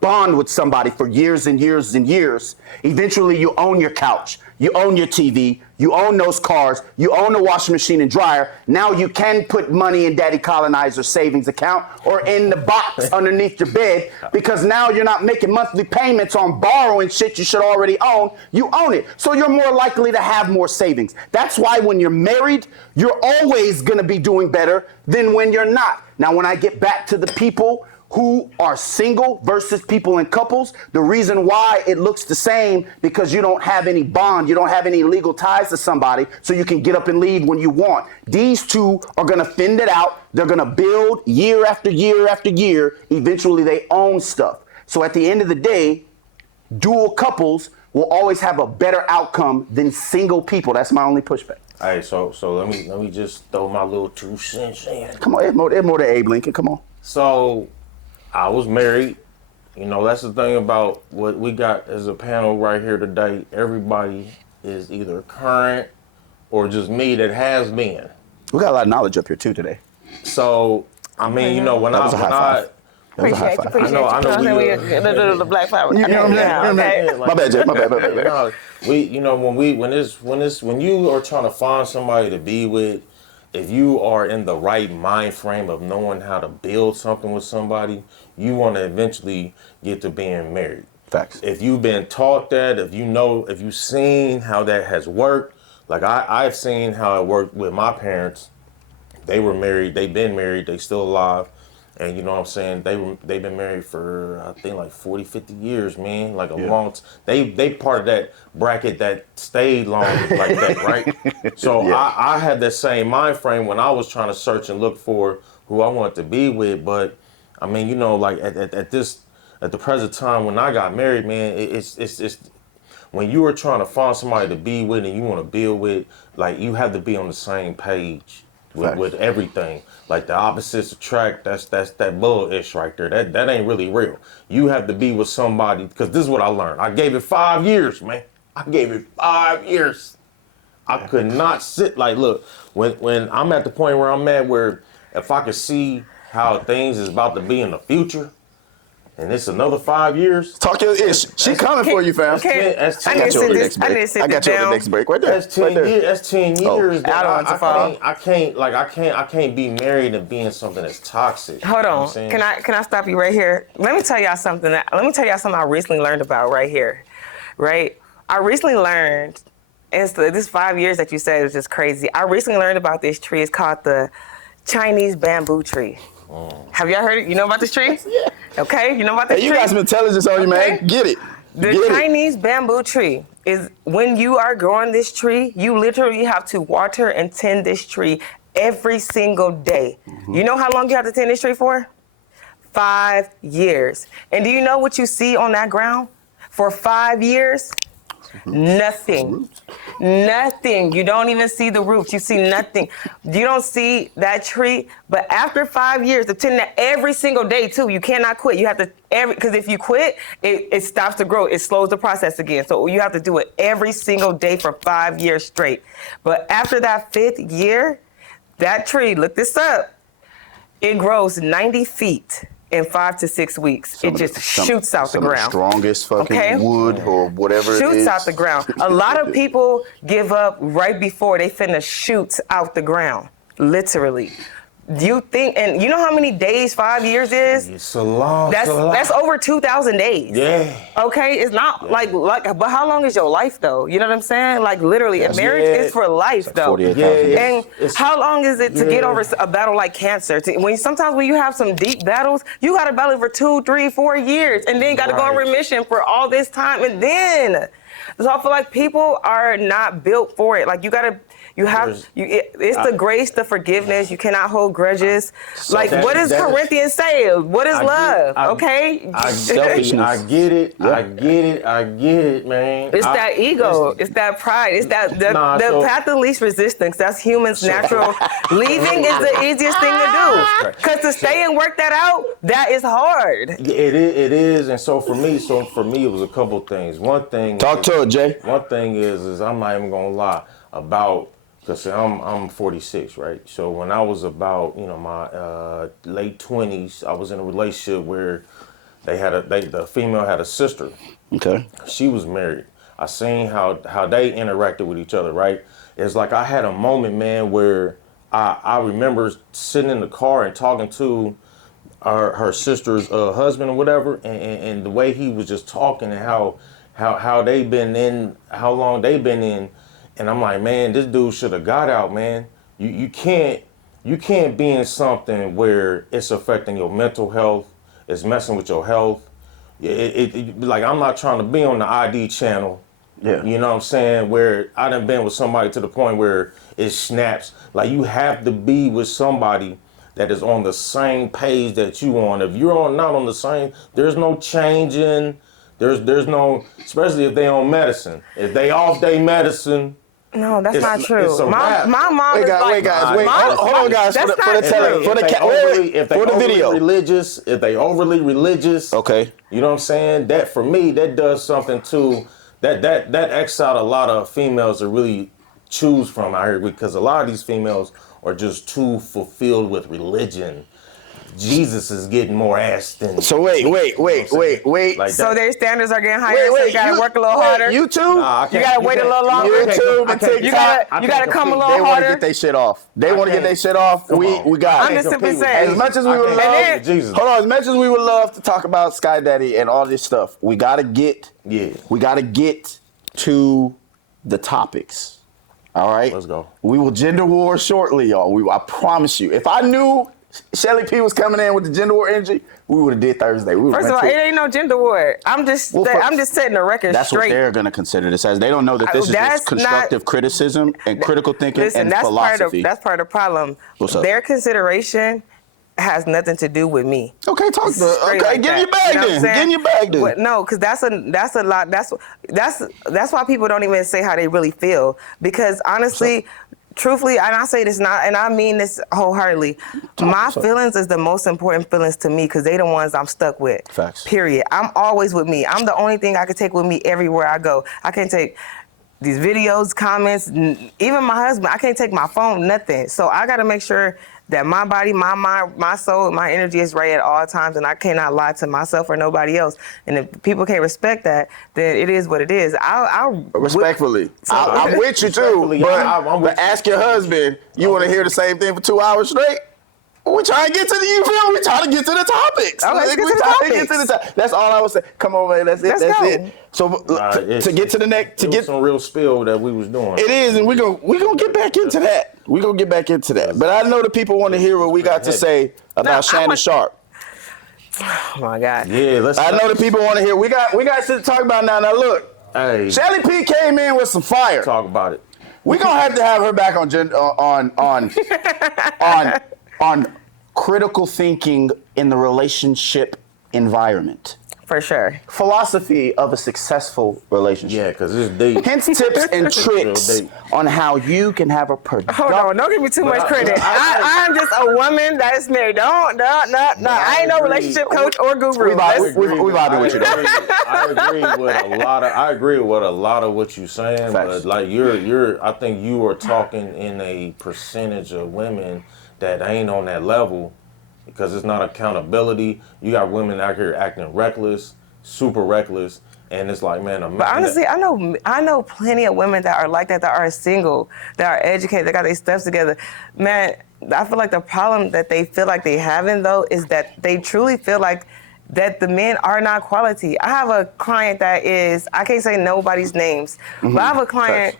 bond with somebody for years and years and years, eventually you own your couch, you own your TV, you own those cars, you own the washing machine and dryer. Now you can put money in Daddy Colonizer's savings account or in the box underneath your bed, because now you're not making monthly payments on borrowing shit you should already own. You own it. So you're more likely to have more savings. That's why when you're married, you're always gonna be doing better than when you're not. Now, when I get back to the people who are single versus people in couples, the reason why it looks the same because you don't have any bond, you don't have any legal ties to somebody, so you can get up and leave when you want. These two are gonna fend it out. They're gonna build year after year after year. Eventually they own stuff. So at the end of the day, dual couples will always have a better outcome than single people. That's my only pushback. all right, so let me just throw my little 2 cents in. Come on, it's more than Abe Lincoln, come on. So I was married. You know, that's the thing about what we got as a panel right here today. Everybody is either current or just me that has been. We got a lot of knowledge up here too today. So, I mean, you know, when That was a high five. That was a high five. Appreciate I know you. we, The Black Power. You know what I'm saying? Yeah, okay. My bad, Jay. My bad. No, you know, when you are trying to find somebody to be with, if you are in the right mind frame of knowing how to build something with somebody, you want to eventually get to being married. Facts. If you've been taught that, if you've seen how that has worked, like I've seen how it worked with my parents. They were married, they've been married, they still alive. And you know what I'm saying? They've been married for, I think, like 40, 50 years, man. Like a long, they part of that bracket that stayed long like that, right? So Yeah. I had that same mind frame when I was trying to search and look for who I wanted to be with. But I mean, you know, like at the present time when I got married, man, it's when you are trying to find somebody to be with and you want to build with, like you have to be on the same page. with everything. Like the opposites attract. That's that bull-ish right there. That ain't really real. You have to be with somebody, because this is what I learned. I gave it 5 years, man. I gave it 5 years. I could not sit, like, look, when I'm at the point where I'm at, where if I could see how things is about to be in the future, and it's another 5 years. Talk your ish. She coming for you, fam. That's I need to sit this I got you on the down. next break. Right there. That's 10 right there. years. That's 10 years. I don't want to fall. I can't be married and be in something that's toxic. Hold You know on. what I'm saying? Can I stop you right here? Let me tell y'all something. I recently learned about right here. Right? I recently learned, and so this 5 years that you said was just crazy. I recently learned about this tree. It's called the Chinese bamboo tree. Have y'all heard it? You know about this tree? Yeah. Okay, you know about this Hey, tree? you got some intelligence on you, man. Okay. Get it. The Get it. Chinese bamboo tree is, when you are growing this tree, you literally have to water and tend this tree every single day. You know how long you have to tend this tree for? 5 years. And do you know what you see on that ground for 5 years? Nothing. Nothing. You don't even see the roots. You see nothing. You don't see that tree. But after 5 years, of tending that every single day too, you cannot quit. You have to because if you quit, it stops to grow. It slows the process again. So you have to do it every single day for 5 years straight. But after that 5th year, that tree, look this up, it grows 90 feet in 5 to 6 weeks. It just shoots out the ground. Some of the strongest fucking wood or whatever it is. Shoots out the ground. A lot of people give up right before they finna shoot out the ground, literally. Do you think, and you know how many days 5 years is? It's a long. That's over 2,000 days. Yeah. Okay, it's not like, but how long is your life though? You know what I'm saying? Like literally, a marriage is for life though. 48,000 Yeah. And It's- how long is it to get over a battle like cancer? Sometimes when you have some deep battles, you got to battle for 2, 3, 4 years, and then got to go in Right. remission for all this time, and then. So I feel like people are not built for it. Like it's the grace, the forgiveness. You cannot hold grudges. Like what does Corinthians say? What is love? Okay. I get it. I get it, man. It's that ego. It's that pride. It's that the path of least resistance. That's humans' natural. Leaving is the easiest thing to do. Because to stay and work that out, that is hard. It is, and so for me, it was a couple things. One thing. Talk to it, Jay. One thing is I'm not even gonna lie about, because I'm 46, right? So when I was about my late 20s, I was in a relationship where the female had a sister. Okay. She was married. I seen how they interacted with each other, right? It's like I had a moment, man, where I remember sitting in the car and talking to her sister's husband or whatever, and the way he was just talking and how they been in, how long they been in, and I'm like, man, this dude should have got out, man. You can't be in something where it's affecting your mental health, it's messing with your health. Like I'm not trying to be on the ID channel. Yeah. You know what I'm saying? Where I done been with somebody to the point where it snaps. Like you have to be with somebody that is on the same page that you on. If you're not on the same, there's no changing. There's no, especially if they on medicine. If they off their medicine. No, that's not true. It's a My wrap. mom is like, Wait, guys. Hold on, guys. That's For not true. the video. Religious, if they overly religious. Okay. You know what I'm saying? That for me, that does something too. That X out a lot of females to really choose from out here, because a lot of these females are just too fulfilled with religion. Jesus is getting more ass than. So wait. Like So that. their standards are getting higher, so you gotta work a little harder. YouTube? Nah, I You can't- gotta wait a little longer. YouTube and TikTok. You gotta come a They little want to harder. get their shit off. They want to get their shit off. Come We on. got I'm it. just simply saying. As much as we would I love, can't then- with Jesus. hold on. As much as we would love to talk about Sky Daddy and all this stuff, we gotta get to the topics. All right, Let's go. We will gender war shortly, y'all. I promise you. If I knew Shelly P was coming in with the gender war energy, we would have did Thursday. First of all, it ain't no gender war. I'm just setting the record That's what straight. they're going to consider this as. They don't know that this is That's just constructive criticism and critical thinking Listen, and that's philosophy. that's part of the problem. What's up? Their consideration has nothing to do with me. Okay, talk to Straight okay, like get in your that. bag You know what I'm then. saying? Get in your bag then. But no, because that's a lot. That's why people don't even say how they really feel. Because honestly, truthfully, and I say this not, and I mean this wholeheartedly. My feelings is the most important feelings to me because they the ones I'm stuck with. Facts. Period. I'm always with me. I'm the only thing I can take with me everywhere I go. I can't take these videos, comments, even my husband. I can't take my phone, nothing. So I got to make sure that my body, my mind, my soul, my energy is right at all times, and I cannot lie to myself or nobody else. And if people can't respect that, then it is what it is. I'll Respectfully, I'm with you too. Respectfully, But, I'm with but ask your husband. You want to hear the same thing for 2 hours straight? We trying to get to the we trying to get to the topics. Oh, let's get to the trying to get to the topics. That's all I was saying. Come on, man. That's it. Let's That's go. it. So to get to the next, to get some real spill that we was doing. it is, and we gonna get back into that. We gonna get back into that. But I know the people want to hear what we got to say about Shannon Sharpe. Oh my God. Yeah, I know the people want to hear. We got shit to talk about now. Now look, Hey, Shelly P came in with some fire. talk about it. We gonna have to have her back on critical thinking in the relationship environment. For sure. Philosophy of a successful relationship. Yeah, because it's deep. Hints, tips, and tricks Real deep. on how you can have a productive. Hold on, don't give me too much credit. I'm just a woman that is married. No. I ain't no agree. relationship coach or guru. We vibing with you, though. I agree with a lot of what you're saying, Facts. but like I think you are talking in a percentage of women that ain't on that level because it's not accountability. You got women out here acting reckless, super reckless, and it's like, man, But honestly, I know plenty of women that are like that are single, that are educated, that got their stuff together. Man, I feel like the problem that they feel like they having though is that they truly feel like that the men are not quality. I have a client that is, I can't say nobody's names, but I have a client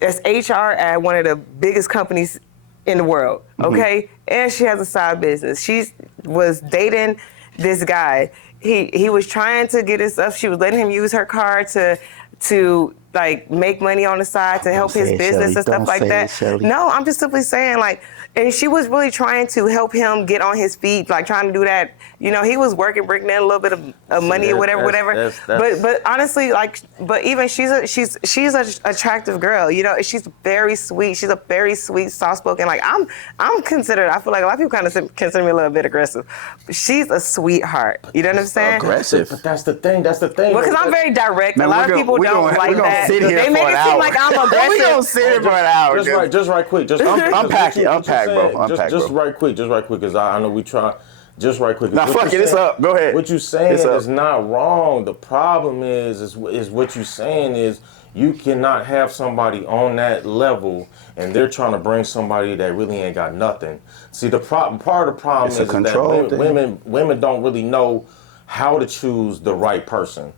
that's HR at one of the biggest companies in the world, okay? And she has a side business. She was dating this guy. He was trying to get his stuff. She was letting him use her car to like make money on the side to help his business and stuff like that. No, I'm just simply saying like, and she was really trying to help him get on his feet, like trying to do that. You know, he was working, bringing in a little bit of money or whatever. But honestly, like, but even she's an attractive girl. You know, she's very sweet. She's a very sweet, soft-spoken. Like I'm considered. I feel like a lot of people kind of consider me a little bit aggressive. But she's a sweetheart. You know what I'm saying? Aggressive. But that's the thing. Because I'm very direct. Man, a lot of people don't like that. Sit here They for make an it seem hour. like I'm aggressive. We gonna sit here for an hour. Just right quick. Just unpack it, bro. Unpack, just bro. right quick, because I know we try. Just right quick. Nah, fuck it. It's up. Go ahead. What you saying It's up. is not wrong. The problem is what you saying is you cannot have somebody on that level and they're trying to bring somebody that really ain't got nothing. See, the part of the problem It's a is control that women don't really know how to choose the right person.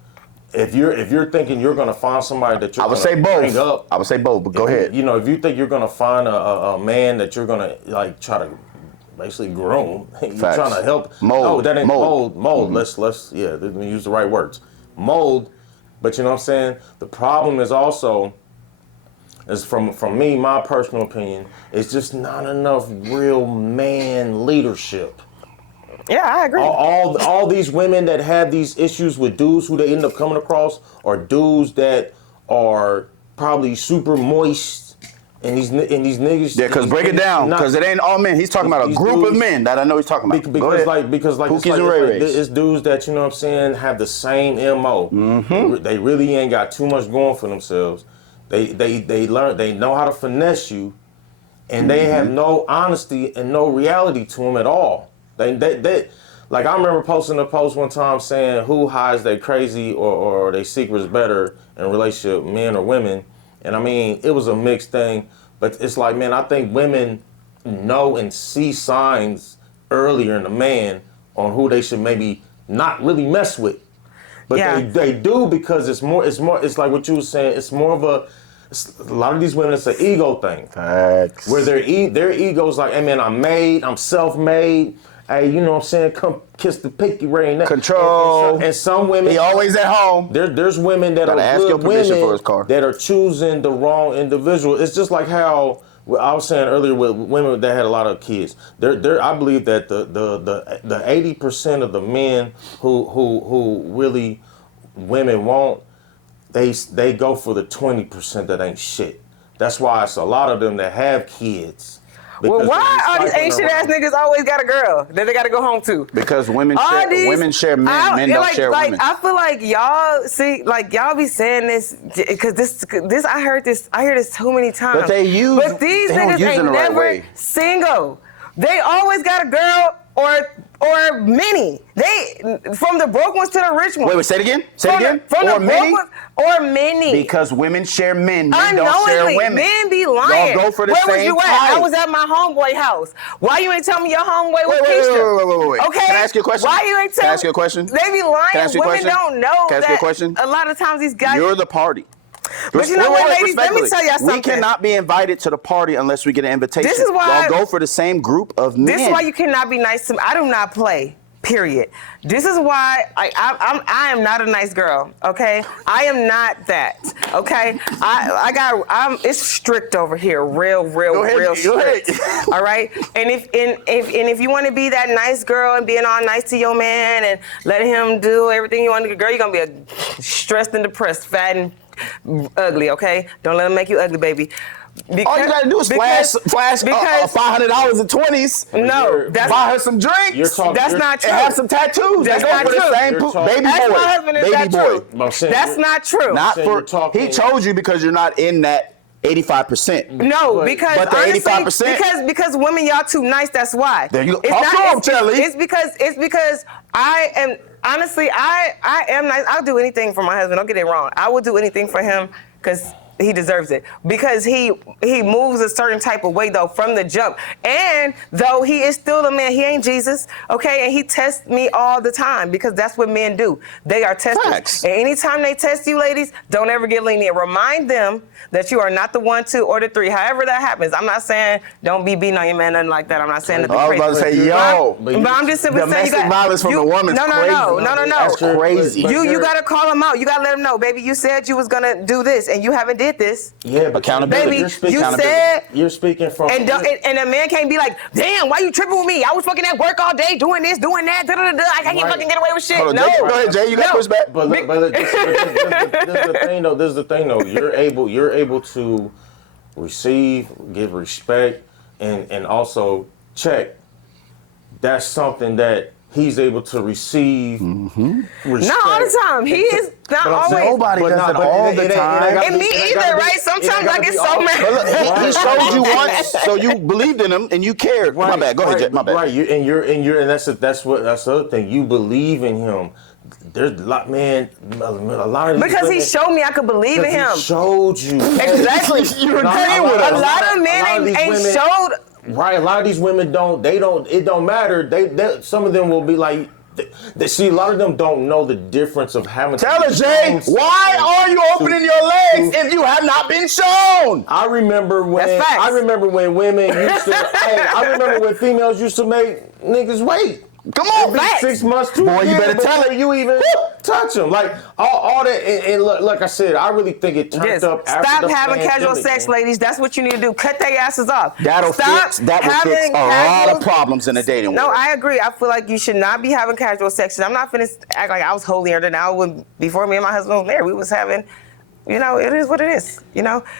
If you're thinking you're gonna find somebody that you're gonna bring up, I would say both, but go ahead. You know, if you think you're gonna find a man that you're gonna like try to basically groom, you're Facts. trying to help Mold. No, that ain't mold. Mm-hmm. Let's let me use the right words. Mold. But you know what I'm saying? The problem is also is from me, my personal opinion, it's just not enough real man leadership. Yeah, I agree. All these women that have these issues with dudes who they end up coming across are dudes that are probably super moist and these niggas. Yeah, because break it down, because it ain't all men. He's talking about a group of men that I know he's talking about. Because Pookies and Ray Rays. it's dudes that, you know what I'm saying, have the same MO. Mm-hmm. They really ain't got too much going for themselves. They know how to finesse you, and they have no honesty and no reality to them at all. They like, I remember posting a post one time saying who hides their crazy or their secrets better in relationship, men or women. And I mean, it was a mixed thing, but it's like, man, I think women know and see signs earlier in a man on who they should maybe not really mess with. But they do, because it's like what you were saying, it's more of a lot of these women, it's an ego thing. Facts. Where their ego's like, hey man, I'm self-made. Hey, you know what I'm saying? Come kiss the pinky ring. Control. And some women, He always at home. There's women that Gotta are ask your good permission women for his car. that are choosing the wrong individual. It's just like how I was saying earlier with women that had a lot of kids. I believe that the 80% of the men who really women want, they go for the 20% that ain't shit. That's why it's a lot of them that have kids. Well, Because why they're all these cycling ancient ass around. niggas always got a girl that they got to go home to? Because women All share, these- women share men, men don't share women. I feel like y'all see, like y'all be saying this because this I hear this too many times. But they use- But these they don't niggas use it ain't in the right never way. single. They always got a girl or many. They from the broke ones to the rich ones. Wait, say it again. Say it again. From Or the broke many? ones or many. Because women share men, men don't share Unknowingly, women. men be lying. Y'all go for the Where was same you at? type. I was at my homeboy house. Why you ain't tell me your homeboy was Keisha? Wait. Okay. Can I ask you a question? Why you ain't tell? Can I ask you a question? They be lying. Can I ask you a Women question? don't know Can I ask that. you a question? A lot of times these guys. You're the party. But you know what, ladies? Let me respectfully, tell y'all something. We cannot be invited to the party unless we get an invitation. This is why- y'all go for the same group of men. This is why you cannot be nice to me. I do not play. Period. This is why I am not a nice girl. Okay, I am not that. Okay, it's strict over here, real Go strict. ahead. All right, and if you want to be that nice girl and being all nice to your man and let him do everything you want to do, girl, you're gonna be stressed and depressed, fat and ugly. Okay, don't let him make you ugly, baby. Because, All you gotta do is flash $500 in 20s. No, that's buy her some drinks. That's not And true. have some tattoos. That's They go not for the true. same You're talking- baby Ask boy. my husband, is baby that boy. true? I'm saying That's you're- not true. Not saying for you're talking- he chose you because you're not in that 85%. No, But- because but the honestly, 85%? because women, y'all too nice. That's why. There you go. It's Talk not- to him, it's- Chelly. It's because I am honestly I am nice. I'll do anything for my husband. Don't get it wrong. I will do anything for him because he deserves it. Because he moves a certain type of way though from the jump. And though he is still a man, he ain't Jesus. Okay, and he tests me all the time because that's what men do. They are testers. Facts. And anytime they test you, ladies, don't ever get lenient. Remind them that you are not the 1, 2, or the 3. However that happens. I'm not saying don't be beating on your man, nothing like that. I'm not saying that. I was about to say, yo, but I'm just simply saying domestic violence from a woman's no, crazy. No. That's crazy. But You gotta call him out. You gotta let him know, baby. You said you was gonna do this, and you haven't did this. Yeah, but Accountability. Baby, You're speaking, you said, you're speaking from and a man can't be like, damn, why you tripping with me? I was fucking at work all day doing this, doing that, I can't Right. fucking get away with shit. Hold on, No, Jay, go ahead, Jay. You got pushback. But look, this is the thing though. You're able to receive, give respect, and also check. That's something that he's able to receive. Respect. not all the time. He is not But I'm saying always. Nobody does it all the time. And me either, right? Sometimes I get so mad. But look, he showed you once, so you believed in him and you cared. My bad. Go ahead, Jay. My bad. Right, and that's the other thing. You believe in him. There's a lot, man. A lot of these Because he women- showed me I could believe in him. He showed you. Exactly. You No, agreeing with A us. lot of men ain't showed. Right, a lot of these women it don't matter. They some of them will be like, they see, a lot of them don't know the difference of having. Tell us, Jay, why are you opening your legs if you have not been shown? I remember when That's facts. women used to. I remember when females used to make niggas wait. Come on, It'd be facts. 6 months, 2 Boy, you years better tell before it. you even touch them. Like all that, and look, like I said, I really think it turned Yes. up. After Stop the having casual pandemic, sex, man. ladies. That's what you need to do. Cut their asses off. That will fix a lot of problems in the dating No, world. I agree. I feel like you should not be having casual sex. I'm not finna act like I was holier than now. When before me and my husband was married, we was having. It is what it is,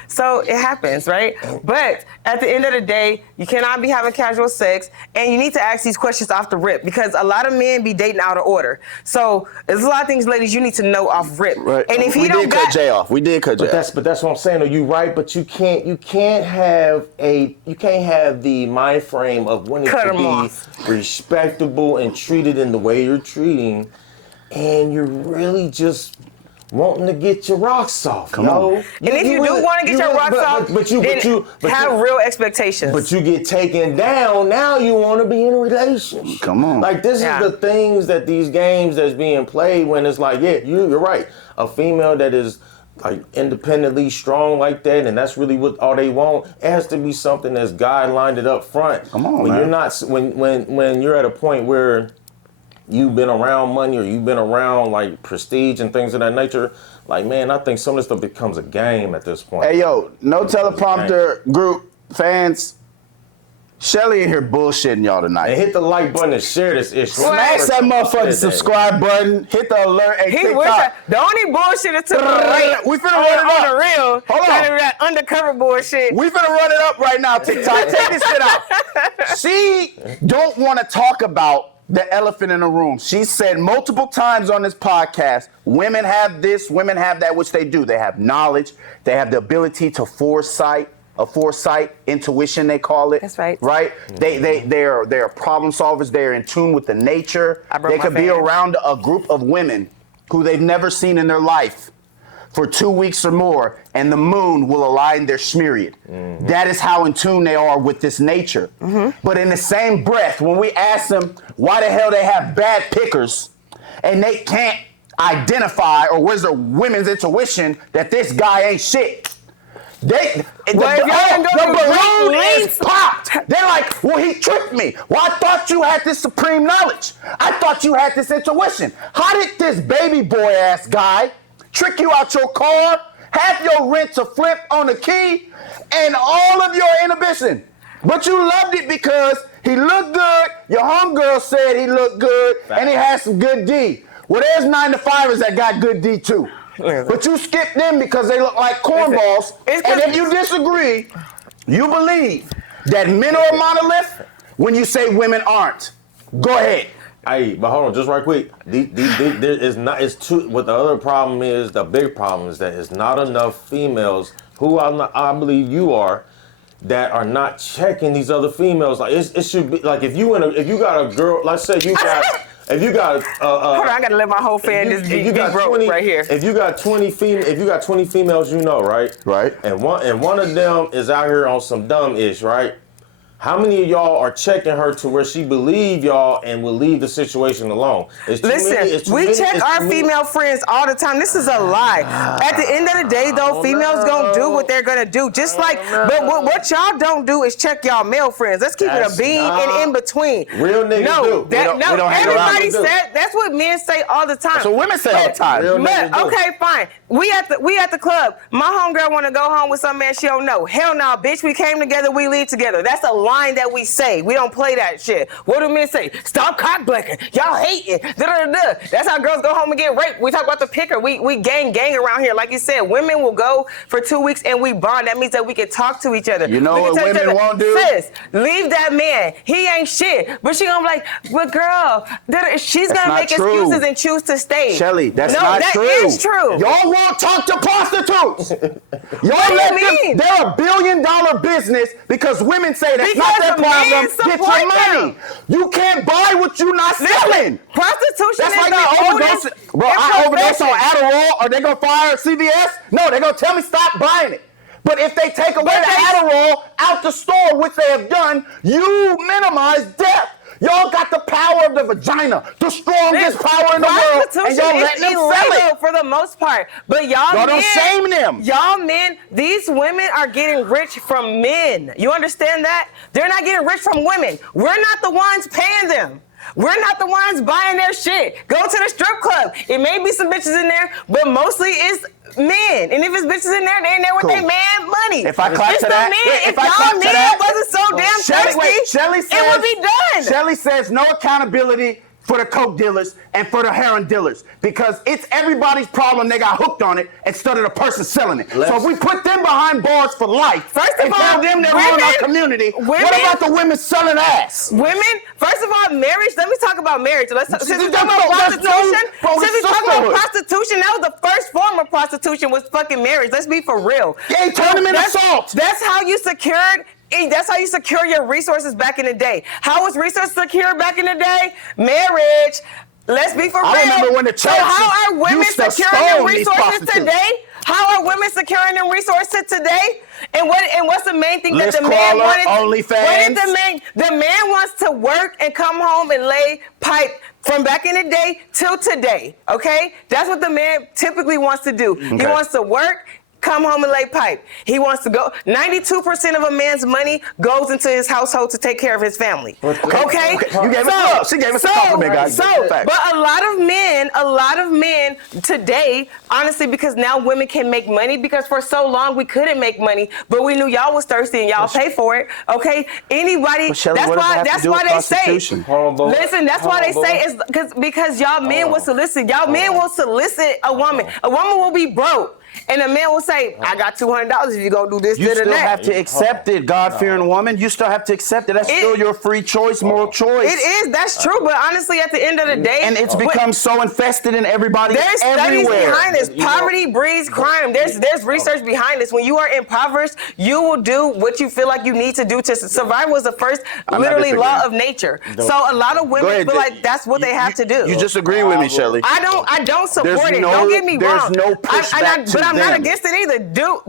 So it happens, right? But at the end of the day, you cannot be having casual sex, and you need to ask these questions off the rip because a lot of men be dating out of order. So there's a lot of things, ladies, you need to know off rip. Right. And if we he don't did got cut Jay off. We did cut Jay off. But that's what I'm saying. Though you right, but you can't have the mind frame of wanting Cut to him be off. respectable and treated in the way you're treating, and you're really just wanting to get your rocks off. Come on. And if you do want to get your rocks off, then have real expectations. But you get taken down. Now you want to be in a relationship. Come on. Like this Yeah. is the things that these games that's being played when it's like, yeah, you're right. A female that is like independently strong like that, and that's really what all they want. It has to be something that's guidelined it up front. Come on, when man. you're not when you're at a point where you've been around money or you've been around like prestige and things of that nature, like, man, I think some of this stuff becomes a game at this point. Hey, yo, no teleprompter group fans. Shelly in here bullshitting y'all tonight. And hit the like button and share this issue. Smash that motherfucking subscribe button. Hit the alert. And He wish the only bullshit is to the right. We finna run it on up. the real. Hold Trying to on. do that undercover bullshit. We finna run it up right now, TikTok. Take this shit out. She don't want to talk about the elephant in the room. She said multiple times on this podcast, women have this, women have that, which they do. They have knowledge. They have the ability to foresight, intuition, they call it. That's right. Right? They're problem solvers. They're in tune with the nature. broke They my could be fan. around a group of women who they've never seen in their life for 2 weeks or more, and the moon will align their Shmiriad. That is how in tune they are with this nature. But in the same breath, when we ask them why the hell they have bad pickers, and they can't identify, or where's the women's intuition that this guy ain't shit, the balloon is popped. They're like, well, he tricked me. Well, I thought you had this supreme knowledge. I thought you had this intuition. How did this baby boy ass guy trick you out your car, have your rent to flip on the key, and all of your inhibition? But you loved it because he looked good. Your homegirl said he looked good, and he had some good D. Well, there's 9 to 5ers that got good D too. But you skipped them because they look like cornballs. And if you disagree, you believe that men are a monolith when you say women aren't. Go ahead. Hey, but hold on, just right quick. There is not. It's too. What the other problem is, the big problem is that it's not enough females who I believe you are, that are not checking these other females. Like it should be like if you got a girl. Let's say you got. If you got hold on, I gotta let my whole fan just be broke 20, right here. If you got 20 females, you know, right? Right. And one of them is out here on some dumb ish, right? How many of y'all are checking her to where she believe y'all and will leave the situation alone? Listen, we check our female friends all the time. This is a lie. At the end of the day, though, females gonna do what they're gonna do. Just like, but what y'all don't do is check y'all male friends. Let's keep it a bean and in between. Real niggas do. We don't hang around. Everybody said that's what men say all the time. So women say all the time. Real niggas do. Okay, fine. We at the club. My homegirl want to go home with some man she don't know. Hell no, bitch. We came together. We leave together. That's a line that we say. We don't play that shit. What do men say? Stop cock blocking. Y'all hating. Da-da-da-da. That's how girls go home and get raped. We talk about the picker. We gang around here. Like you said, women will go for 2 weeks and we bond. That means that we can talk to each other. You know we what women won't do? Sis, leave that man. He ain't shit. But she gonna be like, but girl, she's gonna make excuses and choose to stay. Shelly, that's not true. No, that is true. Y'all won't talk to prostitutes. Y'all What do let you mean? them. They're $1 billion business because women say that's not their Because problem. men Get your support money. them. You can't buy what you're not selling. Prostitution That's is like the me oldest overdosing. Bro, I overdose on profession. Adderall. Are they gonna fire CVS? No, they're gonna tell me stop buying it. But if they take away the Adderall out the store, which they have done, you minimize death. Y'all got the power of the vagina, the strongest power in the world, and y'all letting them sell illegal it. for the most part. But y'all men, don't shame them. Y'all men, these women are getting rich from men. You understand that? They're not getting rich from women. We're not the ones paying them. We're not the ones buying their shit. Go to the strip club. It may be some bitches in there, but mostly it's men. And if it's bitches in there, they in there with their man money. If I clap it's to the that, men. if I clap y'all to men that, wasn't so damn Shelly thirsty, it would be done. Shelly says no accountability for the coke dealers and for the heroin dealers because it's everybody's problem. They got hooked on it instead of the person selling it. So if we put them behind bars for life First of and all, tell them they ruin our community, what about the women selling ass? Women, first of all, marriage. Let me talk about marriage. Since we talk about That's prostitution, since we talk about sisterhood. prostitution, that was the first form of prostitution was fucking marriage. Let's be for real. Yeah, turn them into salt. That's how you secured. That's how you secure your resources back in the day. How was resources secured back in the day? Marriage. Let's be for real. I remember when the church So how are women used to securing stone their these resources prostitutes. today? How are women securing their resources today? And what's the main thing List that the man crawler, wanted? OnlyFans. What did the man wants to work and come home and lay pipe from back in the day till today. Okay, that's what the man typically wants to do. He wants to work, come home and lay pipe. He wants to go. 92% of a man's money goes into his household to take care of his family. Okay? You gave us love. She gave us a compliment, guys. Facts. But a lot of men today, honestly, because now women can make money, because for so long we couldn't make money, but we knew y'all was thirsty and y'all pay for it. Okay? Anybody, But Shelly, what does that have to do with prostitution? Listen, that's why they say it's because y'all men will solicit. Y'all men will solicit a woman. A woman will be broke. And a man will say, I got $200 if you go do this, You this, still and that. have to accept it, God-fearing woman. You still have to accept it. That's still your free choice, moral choice. It is, that's true. But honestly, at the end of the day, And it's become so infested in everybody there's studies everywhere. behind this. Poverty breeds crime. There's research behind this. When you are impoverished, you will do what you feel like you need to do to survive. Was the first literally law of nature. So a lot of women feel like that's what they have to do. You just agree with me, Shelly. I don't support There's it. no- Don't get me there's wrong. no pushback but I'm not them. against it either. Don't.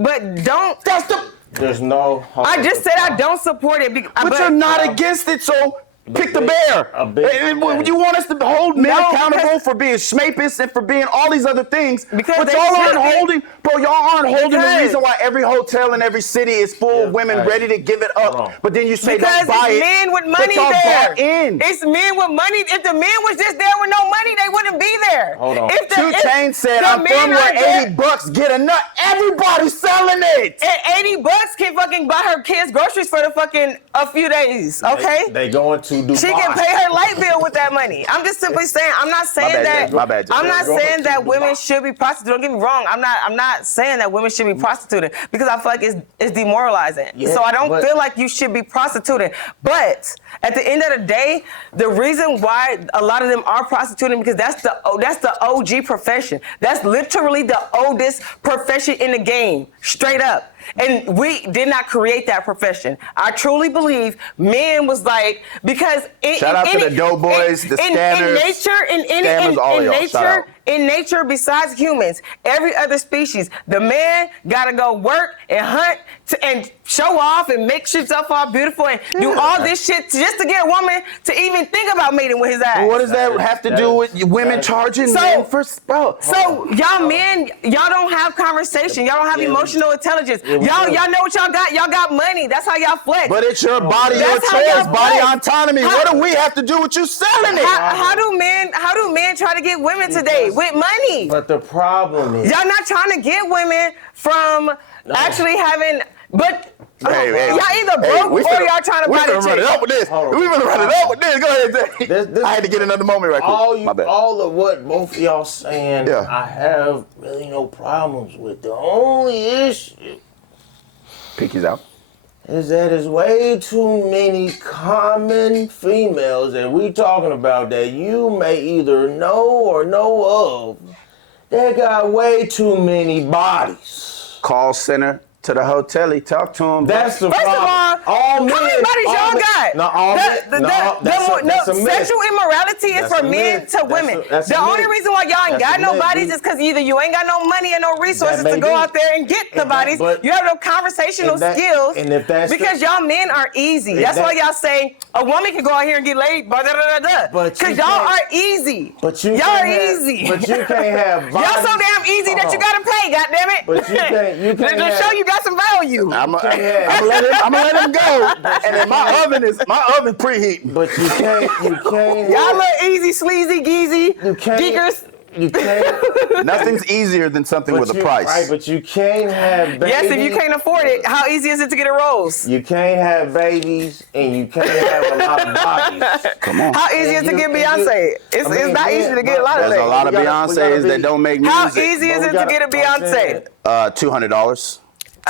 There's no. I just said I don't support it. But you're not against it, so pick the bear. You want us to hold men accountable for being schmapists and for being all these other things, Because but they y'all aren't should be. holding, bro, y'all aren't holding the Because- reason why every hotel in every city is full of women ready to give it Hold on. up. But then you say Because don't buy it's it. men with but money y'all there. bought in. It's men with money. If the men was just there with no money, they wouldn't be there. Hold on. If the, 2 if Chainz said, the I'm men from where are there, $80 get a nut. Everybody's selling it. and $80 can fucking buy her kids groceries for the fucking a few days. Okay. They going to Dubai. She can pay her light bill with that money. I'm just simply saying. I'm not saying bad, that. Jay. My bad, Jay. I'm not Go saying to that Dubai. women should be prostituted. Don't get me wrong. I'm not saying that women should be prostituted because I feel like it's demoralizing. Yeah, so I don't but- feel like you should be prostituted. But at the end of the day, the reason why a lot of them are prostituting because that's the OG profession. That's literally the oldest profession in the game. Straight up. And we did not create that profession. I truly believe men was like, because Shout out to the Doughboys, the Scanners, Scammers, all of y'all. Shout out. in nature, besides humans, every other species, the man gotta go work and hunt and show off and make himself all beautiful and do all this shit just to get a woman to even think about mating with his ass. What does that have to do with women charging men for, bro? So y'all men, y'all don't have conversation. Y'all don't have emotional intelligence. Y'all know what y'all got. Y'all got money. That's how y'all flex. But it's your body, your That's how choice, y'all body flex. autonomy. How- What do we have to do with you selling it? how do men try to get women today with money? But the problem is. Y'all not trying to get women from actually having, but y'all either broke or y'all trying to buy the run it up with this. Hold on. We gonna run it up with this. Go ahead, Jay. This- I had to get another moment right quick. My bad. All of what both of y'all saying, Yeah. I have really no problems with. The only issue Pinkies out. is that there's way too many common females that we talking about that you may either know or know of that got way too many bodies. Call center to the hotel. Talk to him. That's the First of problem. all, how many bodies y'all got? No, all men. That's a myth. Sexual immorality is That's for a men myth. to women. That's a The only myth. reason why y'all ain't That's got a no myth, bodies dude. is because either you ain't got no money and no resources That to may go be. out there and get the And that- bodies. but- You have no conversational and that- skills. and if that's because the- y'all men are easy. If That's that- why y'all say a woman can go out here and get laid. But Because you y'all can't- are easy. But you y'all can't are have- easy. But you can't have Y'all so bodies. damn easy that you Hold on. gotta pay. Goddammit. But you can't to have- show you got some value. I'm can't have- gonna let him go. And then my oven preheating. But you can't. Y'all look easy, sleazy, geezy, You can't. geekers. You can't. Nothing's easier than something with a you- price. Right, but you can't have babies. Yes, if you can't afford it, how easy is it to get a rose? You can't have babies, and you can't have a lot of bodies. Come on. How easy is it to get Beyonce? It's not easy to get a lot of There's a things. lot of We gotta Beyonces be- that don't make music. How easy is But it we to get a gotta- Beyonce? $200.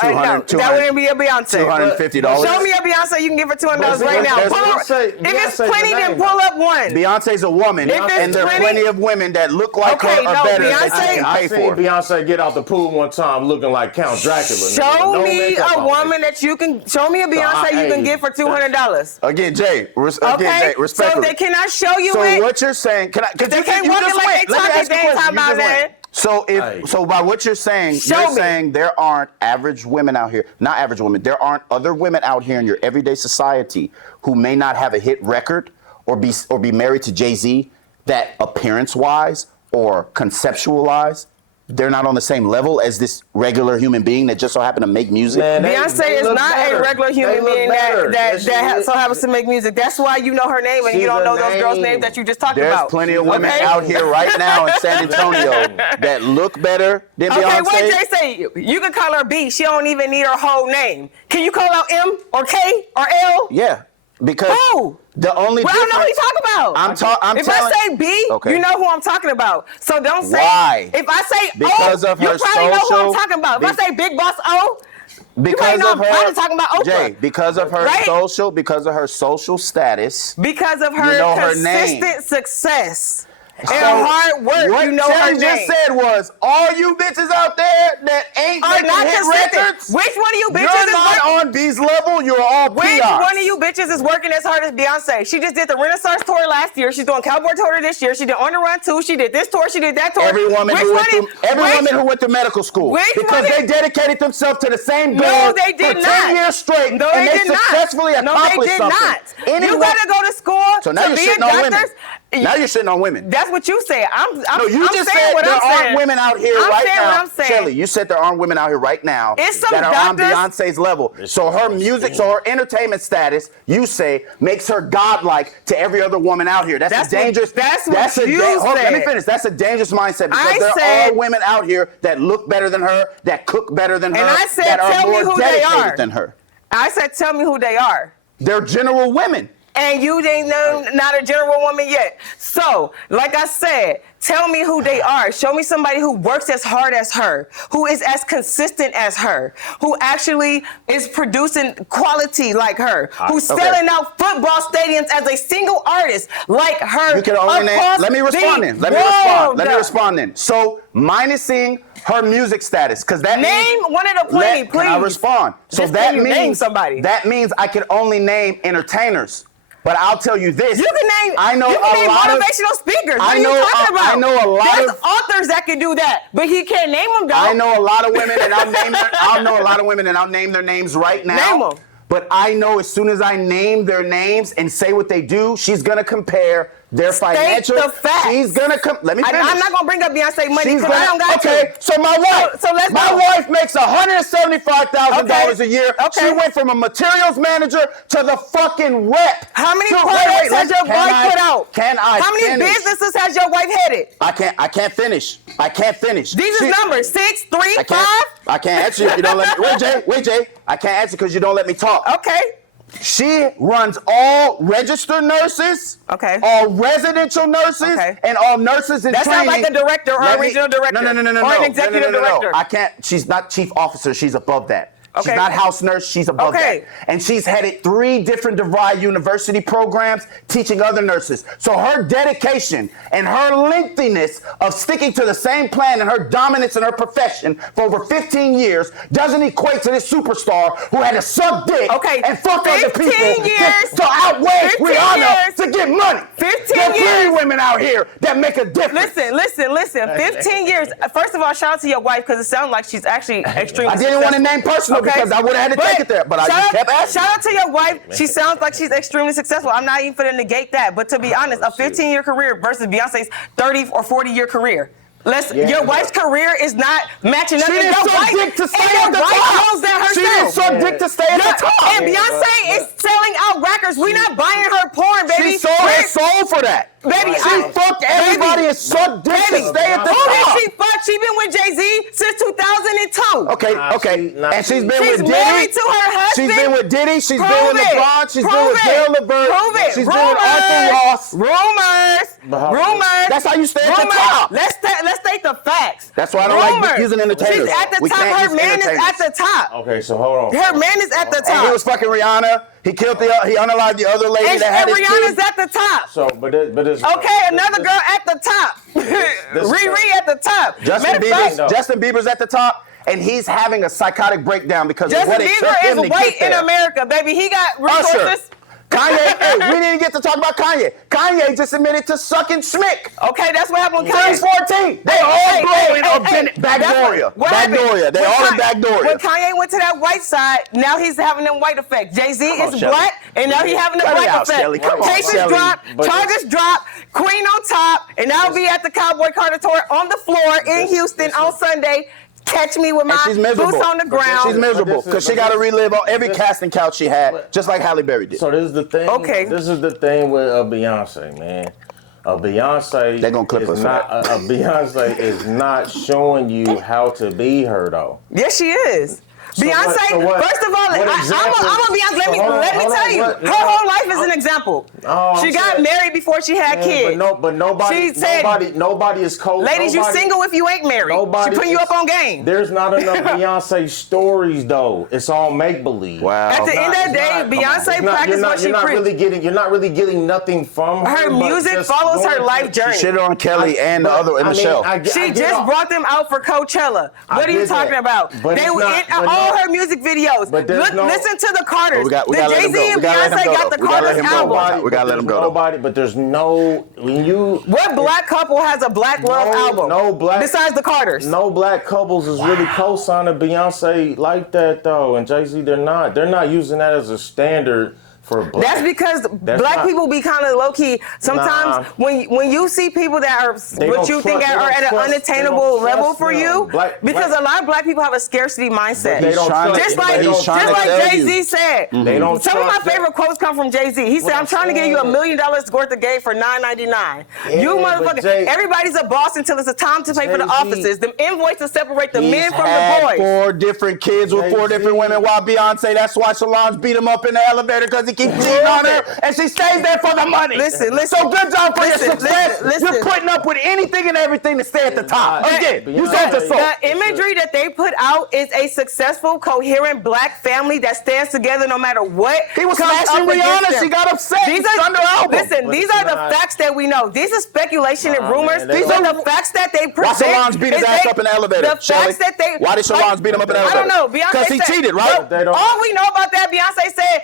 No, that wouldn't be a Beyonce. $250. Show me a Beyonce you can give for $200 But right now. there's- Pull up, Beyonce- if it's Beyonce's plenty, the then name, pull up one. Beyonce's a woman, If it's and there are 20 plenty of women that look like Okay, her or no, better that Beyonce- you can I pay seen for. Beyonce get out the pool one time looking like Count Dracula. nigga, Show with no me makeup a on. woman that you can. Show me a Beyonce you can hey, get for $200. Again, Jay, Okay, so respectfully. they cannot show you So it. what you're saying? They can't walk it like they talking, they ain't talking about that. So Hey. so by what you're saying, Show you're me. saying there aren't average women out here, not average women, there aren't other women out here in your everyday society who may not have a hit record or be married to Jay-Z that appearance-wise or conceptual-wise they're not on the same level as this regular human being that just so happened to make music? Man, Beyonce is look not better. a regular human They look being better. that so happens to make music. That's why you know her name and you She's don't a know those girls' name. names that you just talked There's about. plenty of women Okay? out here right now in San Antonio that look better than Okay, Beyonce. what Jay say? You can call her B. She don't even need her whole name. Can you call out M or K or L? Yeah, because Who? the only Well, I don't know who you difference- talking about. I'm if telling- I say B, Okay. you know who I'm talking about. So don't say. Why? If I say Because O, of you her probably know who social- I'm talking about. If I say Big Boss O, because know of I'm probably talking about Oprah. Jay, because of her Right? social status. because of her You know her name. consistent success and So, hard work, what you know her Shelly name. just said was, all you bitches out there that ain't Are making not hit consistent. records, Which one of you bitches you're is not working? on B's level. You're all Which peons. one of you bitches is working as hard as Beyonce? She just did the Renaissance tour last year. She's doing Cowboy Tour this year. She did On the Run 2. She did this tour. She did that tour. Every woman Which who one went is- through, every which- woman who went to medical school, Which because one they is- dedicated themselves to the same goal No, they did for not. 10 years straight, No, and they they did not. successfully No, accomplished they did something. not. Anyone- You gotta go to school So now to you're be a shitting on doctor. women. Now you're shitting on women. That's what you say. I'm No, you I'm just saying said what there I'm aren't saying. women out here I'm right saying now. what I'm saying. Shelly, you said there aren't women out here right now It's some that are on doctors- Beyonce's level. So her music, so her entertainment status, you say, makes her godlike to every other woman out here. That's That's a dangerous. what- that's what you hold on, let me said. finish. That's a dangerous mindset because I there said- are women out here that look better than her, that cook better than her, And I said, that are tell me more who they dedicated are. than her. I said, tell me who they are. They're general women. And you ain't not a general woman yet. So, like I said, tell me who they are. Show me somebody who works as hard as her, who is as consistent as her, who actually is producing quality like her, who's Okay. selling out football stadiums as a single artist like her. You can only name. across Let me respond the then. Let me respond then. So minusing her music status, because that Name means, one of the plenty, please. Can I respond? So Just that can you means name somebody. That means I can only name entertainers. But I'll tell you this. You can name. I know you can a name lot of motivational speakers. What I are you know- talking about? I know a lot There's of- authors that can do that, but he can't name them. Though. I know a lot of women, and I'll know a lot of women, and I'll name their names right now. Name 'em. But I know as soon as I name their names and say what they do, she's gonna compare their State financial. the facts. She's gonna come. Let me finish. I'm not gonna bring up Beyonce money She's because I don't got okay, to. so my wife, So let's my go. wife makes $175,000 Okay. a year. Okay. She went from a materials manager to the fucking rep. How many So, products has your can wife I- put out? Can I How many finish? businesses has your wife headed? I can't finish. I can't finish. These She- is numbers: 6, 3, I 5. can't. I can't answer you if you don't let me. Wait, Jay. I can't answer because you don't let me talk. Okay. She runs all registered nurses, Okay. all residential nurses, Okay. and all nurses in That training. sounds like a director or a regional director. No, Or an no, executive director. I can't. She's not chief officer. She's above that. Okay. She's not house nurse. She's above Okay. that. And she's headed 3 different DeVry University programs teaching other nurses. So her dedication and her lengthiness of sticking to the same plan and her dominance in her profession for over 15 years doesn't equate to this superstar who had to suck dick Okay, and fuck other 15 people years. to outweigh 15 Rihanna years. to get money. 15 There are plenty years. of women out here that make a difference. Listen. 15 years. First of all, shout out to your wife because it sounds like she's actually extremely I didn't want to successful. name personal because I would have had to take it there, but I just kept asking. Shout out to your wife. She sounds like she's extremely successful. I'm not even going to negate that. But to be honest, a 15-year career versus Beyonce's 30 or 40-year career. Your wife's career is not matching up. She And didn't your suck wife- dick to stay and your at the wife top. knows that herself. She didn't suck dick to stay at the top. And Beyonce is selling out records. We not buying her porn, baby. She sold her soul for that. Baby, She fucked everybody and sucked dick to stay at the Who did top. she fuck? She been with Jay-Z since 2002. Okay. And she's been She's with Diddy. married to her husband. She's been with Diddy. She's been Prove with it. LeBron. She's been Prove with it. Gail LeVert. Prove it. She's been with Arthur Ross. Rumors. That's how you stay at the Rumors. top. Let's state the facts. That's why I don't like Rumors. using entertainers. She's at the We top. can't Her use man is at entertainers. the top. Okay, so hold on. Her man is at the And top. he was fucking Rihanna. He killed he unalived the other lady And that had his Rihanna's kids. at the top. So, but this. Okay, another girl at the top. Riri at the top. Justin Matter of fact, Bieber's at the top, and he's having a psychotic breakdown because of Justin what it took Bieber him is to white get in there. America, baby. He got Usher. resources. Kanye, hey, we didn't get to talk about Kanye. Kanye just admitted to sucking Schmick. Okay, that's what happened with Kanye. Since 14. They all blowing up Backdoria. Backdoria. They all in Backdoria. When Kanye went to that white side, now he's having them white effect. Jay-Z is Shelly. black, and now he's having the Cut it white out, effect. Shelly. Come on, Cases Shelly. drop, But charges drop, Queen on top, and now be at the Cowboy Carter tour on the floor in Houston on Sunday. Catch me with And my she's miserable. boots on the ground. She's miserable because she got to relive every casting couch she had, just like Halle Berry did. So this is the thing. Okay. This is the thing with Beyonce, man. Beyonce. They gonna clip us is for not. Beyonce is not showing you how to be her though. Yes, she is. So Beyonce, what- so what- first of all, what I'm a examples- Beyonce. Let me So hold on, tell you, what- her whole life is an example. Oh, She I'm got saying- married before she had kids. But nobody, She said, nobody is cold. ladies, you nobody- single if you ain't married. Nobody She putting you is- up on game. There's not enough Beyonce stories though. It's all make believe. Wow. At the end of the day, Come on. Beyonce practiced what she You're not preached. really getting. You're not really getting nothing from her. Her but music just follows her going life to- journey. She shit on Kelly and the But, other and I mean, Michelle. She get just all- brought them out for Coachella. What are you get talking that. about? But They it's were not- in but all no- her music videos. but there's no- Listen to the Carters. Oh, we got The let him Jay-Z go. and We gotta let him Beyonce go, got though. the We gotta let Carters him go. album. We gotta let him go, though. Nobody, but there's no when you. What black couple has a black love album? No black. Besides the Carters. No black couples is really co-signing Beyonce like that though, and Jay-Z they're not. They're not using that as a standard for black. That's because black not- people be kind of low key. Sometimes Nah. when you see people that are They what don't you think trust- are they at don't an trust- unattainable they don't level trust for them. you, because a lot of black people have a scarcity mindset. They don't trying to- trust- Just they like don't he's trying to trust- tell Jay Z you. said. They don't Some of my trust that. favorite quotes come from Jay Z. He said, What "I'm I'm trying to give you $1 saying. million worth of game for $9.99." You Yeah, but motherfucker! Jay- Everybody's a boss until it's a time to pay for the Jay-Z- offices. Them invoices separate the He's men from Had the boys. 4 different kids with 4 Jay-Z. different women. While Beyonce, that's why Solange beat him up in the elevator because he keeps cheating on her, and she stays there for the money. Listen. So good job for Listen, your success. listen. You're putting up with anything and everything to stay at the top. Beyonce- Again, you Beyonce- said the soul. The imagery that they put out is a successful, coherent black family that stands together no matter what. He was comes smashing up against Rihanna. them. She got upset. These It's are on their album. Listen, But these it's are the not- facts that we know. These are speculation and Nah, rumors. man, they These don't- are the facts that they Why present. Solange beat his Is ass they- up in the elevator? The Shelly? facts that they. Why did Solange beat him up in the I elevator? don't know. Beyonce Because he said- cheated, right? They don't- All we know about that, Beyonce said.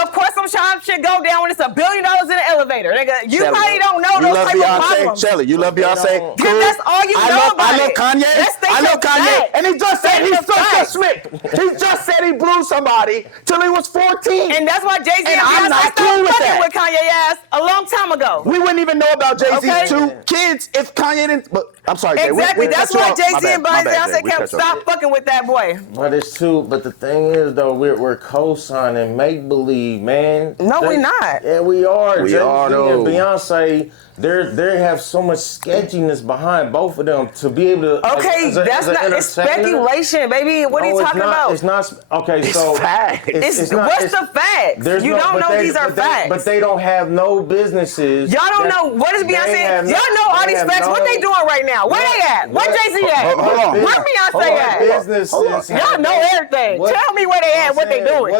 Of course, some shit go down when it's $1 billion in the elevator. Nigga, you Shelly, probably don't know you those love type of Beyonce? problems. Shelly, you love Beyonce? don't. Because that's all you know about I love it. Kanye. Let's think I love of Kanye. facts. And he just said he Think of sucked a facts. Schmick. He just said he blew somebody till he was 14. And that's why Jay-Z and I'm Beyonce not stopped cool with fucking that. with Kanye ass a long time ago. We wouldn't even know about Jay-Z's Okay. 2 kids if Kanye didn't. But I'm sorry, Jay. Exactly. We That's cut you why off. Jay-Z My bad, and my bad, Jay. Beyonce We kept cut you off. stop fucking with that boy. But it's true. But the thing is, though, we're co-signing make believe, man. No, we not. Yeah, we are. We Jay-Z are, though. and Beyonce, they have so much sketchiness behind both of them to be able to. Okay, as a- that's as an not. It's entertainer- speculation, baby. What are No, you it's talking not. about? It's not. Okay, so facts. It's not- what's it's- the facts? there's You no- don't but know they- these are but they- facts. But they don't have no businesses. Y'all don't that- know what is they Beyonce. have Y'all no- know all they these have facts. What no- they doing right now? Where they at? Where Jay-Z at? Hold on. Where Beyonce at? Businesses. Y'all know everything. What- Tell me where they at. What they doing?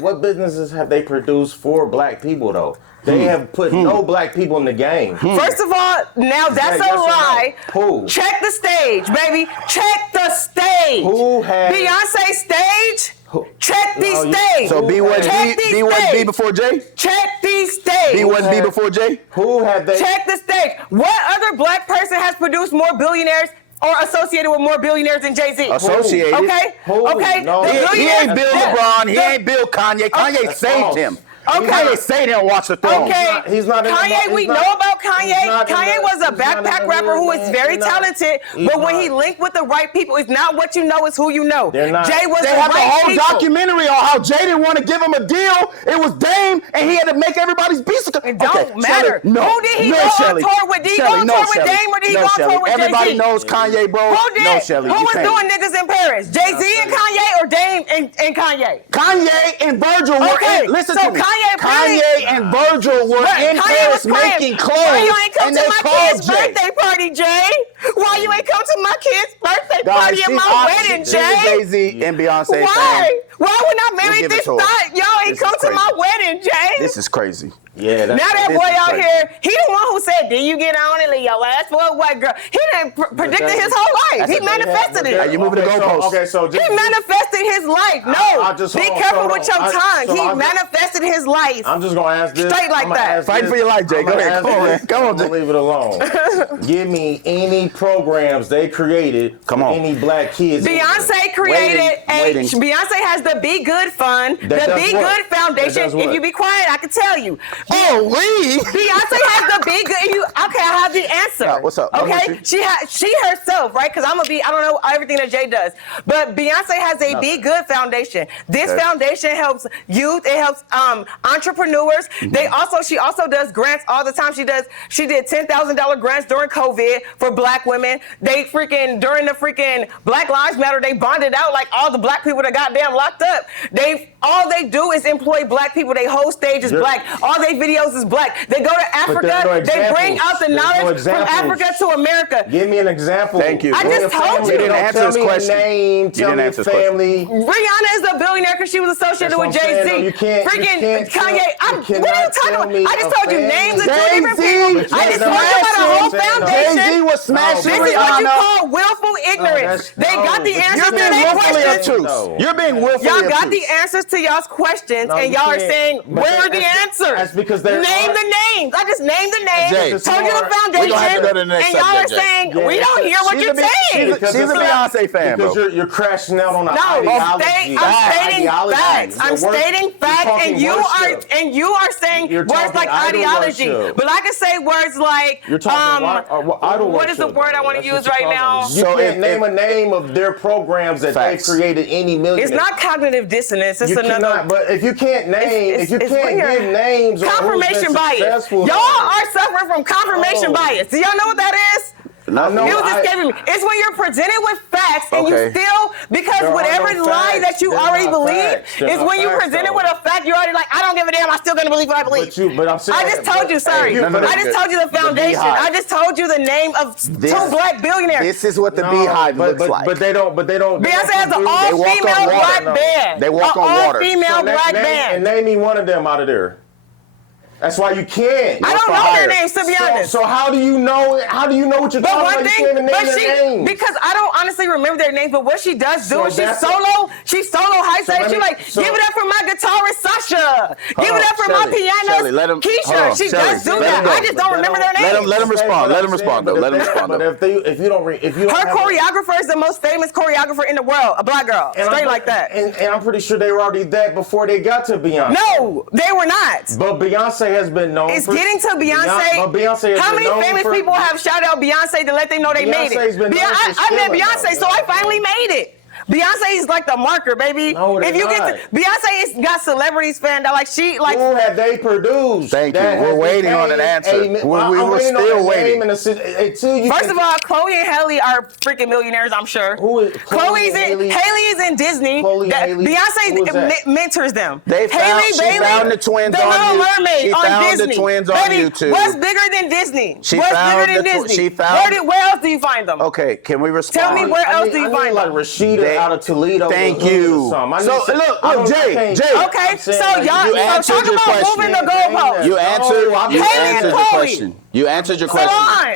What businesses have they produced for black people though? They have put no black people in the game. First of all, now that's Yes a or no? lie. Who? Check the stage, baby. Check the stage. Who has- Beyonce stage? Check the No, you- stage. So B wasn't Check B, the B wasn't B stage. before J? Check the stage. B wasn't B before J? Who have they? Check the stage. What other black person has produced more billionaires or associated with more billionaires than Jay-Z? Associated. Okay? Who? Okay? No. The He billionaires- He ain't Bill the- LeBron. He the- ain't Bill Kanye. Kanye That's saved false. him. Okay. Kanye saved him Watch the Throne. Okay, He's not in the- Kanye, he's we not- know about he's Kanye. not in Kanye the- was a he's not in backpack the rapper who hood, is man. very He's not- talented, he's but when not. he linked with the right people, it's not what you know, it's who you know. They're not. Jay was They the have right a whole people. documentary on how Jay didn't want to give him a deal. It was Dame, and he had to make everybody's beats. It don't matter. No, Who did he no, go on Shelly. tour with? Did he Shelly, go on no, tour with Shelly. Dame or did he No, go on Shelly. tour with Everybody Jay-Z? knows Kanye, bro. Who did? No, Shelly. Who you was can't. doing niggas in Paris? Jay-Z and Kanye or Dame and Kanye? Kanye and Virgil were Okay, in. Listen so to me. Kanye Kanye really- and Virgil were Right, in Kanye Paris was crying. making clothes. Why you ain't come and to they my called kid's Jay. birthday party, Jay? Why you ain't come to my kid's birthday Guys, party she's and my on- wedding, she's a Jay? Jay-Z and Beyonce fan. Why? Why would I marry give it this to her. thought? Y'all ain't come to my wedding, James. This is crazy. Yeah. Now that this boy is out crazy. here, he the one who said, "Did you get on and leave your ass for a white girl?" He done predicted his whole life. He manifested it. Hey, you moving the goalposts. Okay, so just, He manifested his life. No, be careful with your tongue. He manifested his life. I'm just gonna ask this. Straight like that. Fighting for your life, Jay. Go ahead. Come on, man. Come on, Jay. Leave it alone. Give me any programs they created for any black kids. Beyonce created Waiting. Beyonce has the Be Good Fund, the does Be what? Good Foundation. That does what? If you be quiet, I can tell you. Oh, we. Beyonce has the Be Good. Okay, I have the answer. What's up? I'm Okay, with you. she herself, right? Because I don't know everything that Jay does, but Beyonce has a Be Good Foundation. This foundation helps youth. It helps entrepreneurs. She also does grants all the time. She did $10,000 grants during COVID for black women. During the Black Lives Matter, they bonded out like all the black people that got damn locked up. All they do is employ black people. They whole stage is black. All their videos is black. They go to Africa. They bring out the knowledge from Africa to America. Give me an example. Thank you. I just told you. You didn't answer his question. Name, tell me answer his question. family. Rihanna is a billionaire because she was associated with That's what I'm Jay-Z. saying. No, you can't- Freaking you can't Kanye. tell- What you are you cannot talking tell about? me I just a told you family. names of two different Jay-Z. people. I just No, told you about a whole Jay-Z foundation. was smashing This is what you Rihanna. call willful ignorance. They got the answers You're to being their willfully questions. obtuse. You're being willfully Y'all obtuse. got the answers to y'all's questions, No, and you y'all are can't. saying, But where are the that's- answers? that's because they're Name not- the names. I just named the names, Jay, told you the we're gonna have to foundation, go to the next and y'all are subject, Jay. saying, Yeah, we don't hear what she's you're a big- saying. she's a Beyonce fan, because bro. you're crashing out on an No, ideology. I'm stating Ideology. facts. I'm You're stating facts, talking and you are saying You're words like talking idol ideology. worship. But I can say words like You're talking idol what is the worship, word I though. want to That's use what you're right now? talking about. You So can't name if- a name of their programs that Facts. they've created any millionaire. It's not cognitive dissonance. It's You another. cannot, but if you can't name, It's- if you it's can't when you're- give names, of who's confirmation been bias. successful, Y'all are suffering from confirmation Oh. bias. Do y'all know what that is? No, No, It was I- escaping me. It's when you're presented with facts and Okay. you still, because There are whatever no lie facts. that you They're already not believe facts. They're is not when you facts, presented though. with a fact, you're already like, I don't give a damn. I'm still gonna believe what I believe. But I'm saying, I just told you, sorry. Hey, no, I just told you the foundation. Beehive. I just told you the name of two black billionaires. This is what the Beehive but, looks but, like. But they don't. Beyonce has an They walk on all-female water. black No. band. They walk An on water. all-female black band. And name me one of them out of there. That's why you can't. I don't for know hire. their names, to be honest. So how do you know? How do you know what you're But talking one about? thing, You can't even but name their names. because I don't honestly remember their names, but what she does do So is she's that's solo high So stage. let She me- like, so- give it up for my guitarist Sasha. Give Hold it on, up for my Shelly, pianist Shelly, let him- hold Keisha. on, She Shelly, does do let that. him go. I just don't remember their names. Let him respond. Let him respond, though. Let him respond, But though. if you don't, if you don't Her have a- choreographer is the most famous choreographer in the world, a black girl, and straight I'm- like that. And I'm pretty sure they were already that before they got to Beyonce. No, they were not. But Beyonce has been known. It's for, getting to Beyonce. But Beyonce has How been many known famous for, people have shouted out Beyonce to let them know they made Beyonce's it? been known for I met skilling, Beyonce, though. so I finally made it. Beyonce is like the marker, baby. No, they're if you not. get to, Beyonce is got celebrities fan that like she like. Who have they produced? Thank you. that We're has waiting on an became answer. a- We I'm were waiting on still a waiting. name and until you First can- of all, Chloe and Haley are freaking millionaires, I'm sure. Who is Chloe's Chloe and in Haley? is in Disney. Chloe and Haley? Who is Beyonce that? mentors them. They found- she found the twins the on Little you- Mermaid she on found the Disney. twins on Baby, YouTube. what's bigger than Disney? She what's found bigger than the tw- Disney? she found- Where else do you find them? Okay, can we respond? Tell me where else do you find like them? Rashida They- out of Toledo? Thank or you. something. I need So, some- look, I don't- Jay, I can't- Jay. Okay, I'm saying, so like, y'all, you so answered talk your about question. moving the Yeah, goalposts. You No, answered. I'm You saying- Haley and answered your Chloe. question. You answered your question.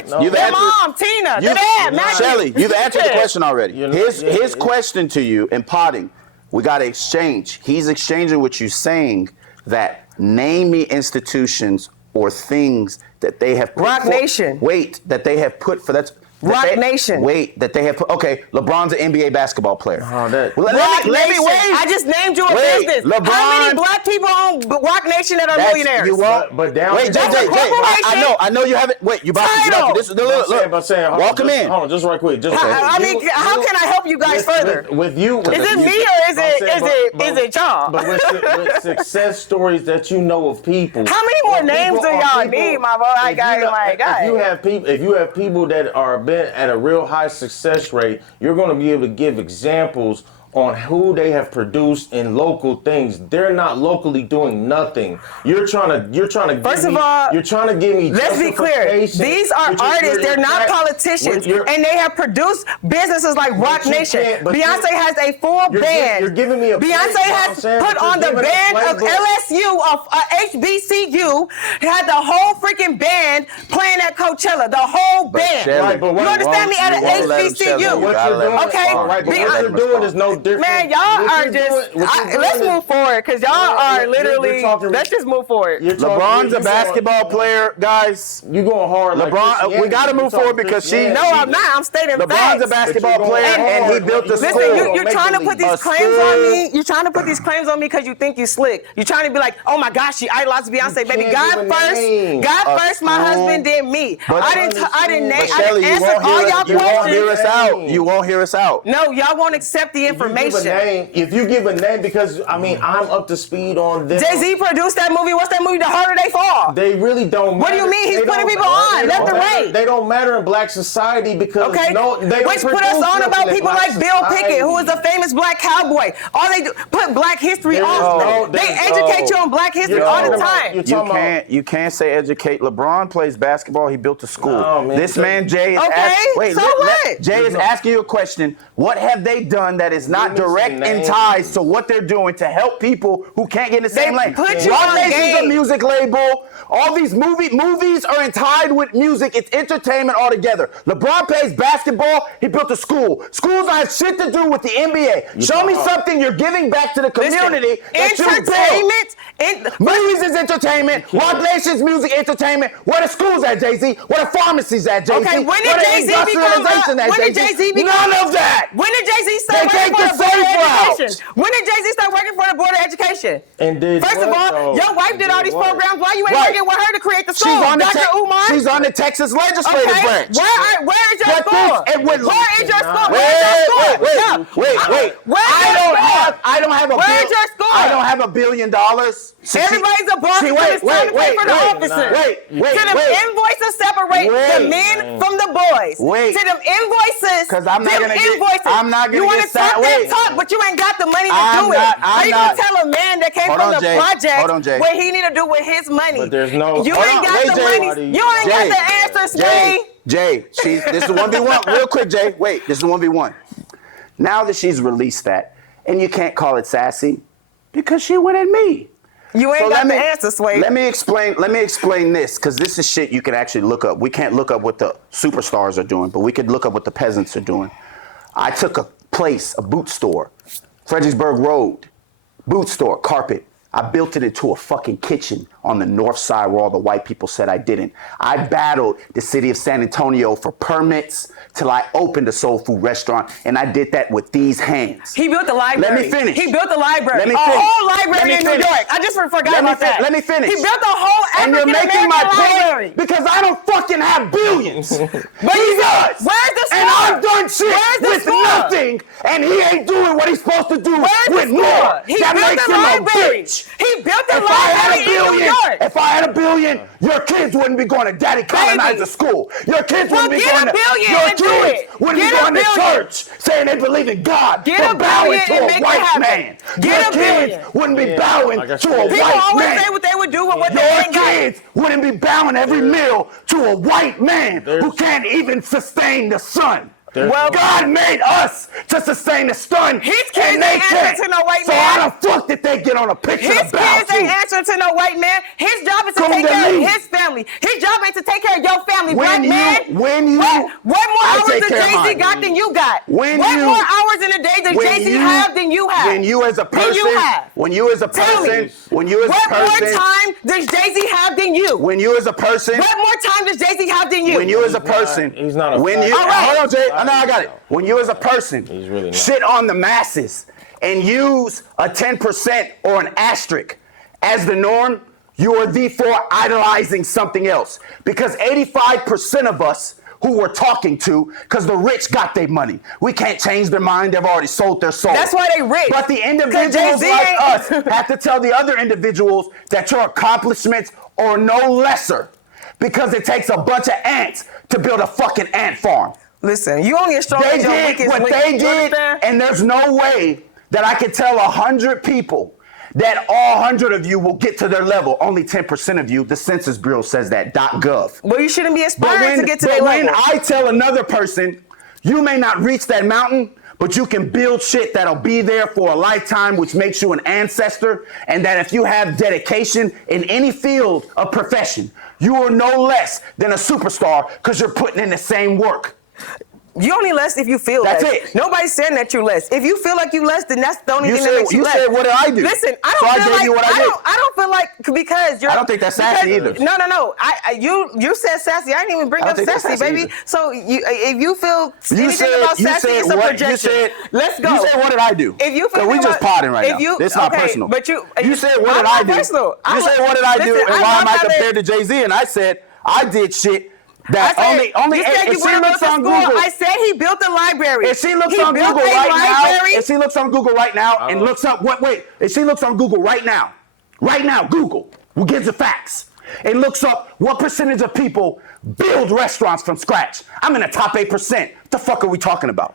Salon, You've their answered. mom, Tina, You, their dad, Matthew. Shelly, you've answered the question already. You know, His yeah, his yeah. question to you in potting, we got to exchange. He's exchanging with you, saying that name me institutions or things that they have put Rock for- Nation. Wait, that they have put for that. Rock Nation. Wait, that they have put. Okay, LeBron's an NBA basketball player. Oh, that- Let Rock me Nation. wait. I just named you a Wait, business. LeBron- How many black people own Rock Nation that are millionaires? You won't. But down Wait, there- Jay, That's a corporation. I know you haven't. Wait, you about to. You about to. This is look. But saying, hold Walk on, him just- in. Hold on, just right quick. Just I mean, how can I help you guys further? With you, Is it me or is it y'all? But with success stories that you know of people. How many more or names people- do or y'all people- need, my boy? if you know- Guy. If you have people that are been at a real high success rate, you're going to be able to give examples on who they have produced in local things. They're not locally doing nothing. You're trying to First of all, you're trying to give me let's be clear. These are artists. They're not politicians, and they have produced businesses like Rock Nation. Beyonce has a full band. You're giving me a Beyonce has put on the band of LSU of HBCU. Had the whole freaking band playing at Coachella. The whole band. Shelly, You understand me? At an HBCU. What you're doing, Okay. right, but what you're doing is no different. Man, y'all are just. Let's move forward, because y'all are literally. Let's just move forward. LeBron's a basketball player, guys. You going hard. LeBron, we got to move forward because No, I'm not. I'm stating facts. LeBron's a basketball player, and he built a school. Listen, you're trying to put these claims on me. You're trying to put these claims on me because you think you slick. You're trying to be like, oh my gosh, she idolizes Beyonce, baby. God first, my husband, then me. I didn't answer all y'all questions. You won't hear us out. You won't hear us out. No, y'all won't accept the information. If you give a name, because I'm up to speed on this. Jay-Z produced that movie. What's that movie? The Harder They Fall. They really don't matter. What do you mean? He's putting people on left and right. They don't matter in black society because they which put us on about people like Bill Pickett, who is a famous black cowboy. All they do put black history on. They educate you on black history all the time. You can't say educate. LeBron plays basketball. He built a school. No, man. This man Jay is Jay is asking you a question. What have they done that is not direct in ties to what they're doing to help people who can't get in the same lane? Rock Nation's a music label. All these movies are tied with music. It's entertainment altogether. LeBron plays basketball. He built a school. Schools don't have shit to do with the NBA. Show me something you're giving back to the community. Entertainment. Movies is entertainment. Rock Nation's music entertainment. Where the schools at, Jay-Z? Where the pharmacies at, Jay-Z? Okay, when did Jay-Z become None of that. When did Jay-Z start working for the Board of Education? When did Jay-Z start working for the Board of Education? First of all, your wife did all these programs. Why you ain't working with her to create the school? Dr. Umar? She's on the Texas legislative branch. Where is your school? Where is your school? Wait. I don't have a Where's your school? I don't have $1 billion. Everybody's a boss. Wait. For the officers. To them invoices separate the men from the boys. To them invoices. Because I'm not going to get You want to talk, but you ain't got the money to do it. How you going to tell a man that came from the project what he need to do with his money? But there's no. You ain't got the money. You ain't got the answers, Sway. Jay, this is 1v1. Real quick, Jay. Wait, this is 1v1. Now that she's released that, and you can't call it sassy, because she went at me. You ain't got the answer, Sway. Let me explain this, because this is shit you can actually look up. We can't look up what the superstars are doing, but we could look up what the peasants are doing. I took a boot store, Fredericksburg Road, boot store, carpet. I built it into a fucking kitchen on the north side where all the white people said I didn't. I battled the city of San Antonio for permits till I opened a soul food restaurant, and I did that with these hands. He built the library. Let me finish. He built the library. Let me a finish. whole library in New York. I just forgot about that. Let me finish. He built a whole And you're making my library. point because I don't fucking have billions. But he does. Where's the score? And I've done shit with nothing, and he ain't doing what he's supposed to do with more. He that built makes the him library. a bitch. He built the library in New York. If I had $1 billion, your kids wouldn't be going to Daddy Colonizer school. Your kids wouldn't be going to. Your kids wouldn't be going to church saying they believe in God. Get but bowing to a $1 billion white man. Get your kids wouldn't be bowing to a white man. People always say what they would do with what they ain't got. Your kids wouldn't be bowing every meal to a white man who can't even sustain the sun. Well, God made us to sustain the sun. His kids ain't answering to no white man. So how the fuck did they get on a picture about you? His kids ain't answering to no white man. His job is to take care of his family. His job ain't to take care of your family, black man. What more hours does Jay-Z got than you got? What more hours in a day does Jay-Z have than you have? When you as a person, what more time does Jay-Z have than you? When you as a person, what more time does Jay-Z have than you? When you as a person, he's not a. Hold on, Jay. I know I got it. When you as a person really shit on the masses and use a 10% or an asterisk as the norm, you are therefore idolizing something else. Because 85% of us who we're talking to, because the rich got their money. We can't change their mind. They've already sold their soul. That's why they rich. But the individuals like us have to tell the other individuals that your accomplishments are no lesser because it takes a bunch of ants to build a fucking ant farm. Listen, you only as strong They as your did weakest what link. they You did, understand? and there's no way that I could tell 100 people that all 100 of you will get to their level. Only 10% of you, the Census Bureau says that, .gov. Well, you shouldn't be But aspiring to get to their when level. I tell another person, you may not reach that mountain, but you can build shit that'll be there for a lifetime, which makes you an ancestor, and that if you have dedication in any field of profession, you are no less than a superstar because you're putting in the same work. You only less if you feel That's less. it. Nobody's saying that you're less. If you feel like you less, then that's the only You thing said- that makes you you less. said, what did I do? Listen, I So don't I feel gave like you what I did. I don't feel like because you're. I don't think that's sassy either. No. You said sassy. I didn't even bring I up don't think that's sassy, sassy baby. either. So if you feel You anything said, about you sassy, said it's a what? projection. You said, Let's go. You said, what did I do? If you feel we about- just potting right if now. you- It's not okay, personal. but you said, what I'm did not I do? personal. You said, what did I do? Listen, And I why am I love that compared to Jay-Z? And I said, I did shit that I said, only you said if you she went and looks built a on school. Google. I said he built a library. If she looks He on built Google a right now, library. if she looks on Google right now and don't- looks up if she looks on Google right now, Google, who gives the facts, and looks up what percentage of people build restaurants from scratch. I'm in the top 8%. What the fuck are we talking about?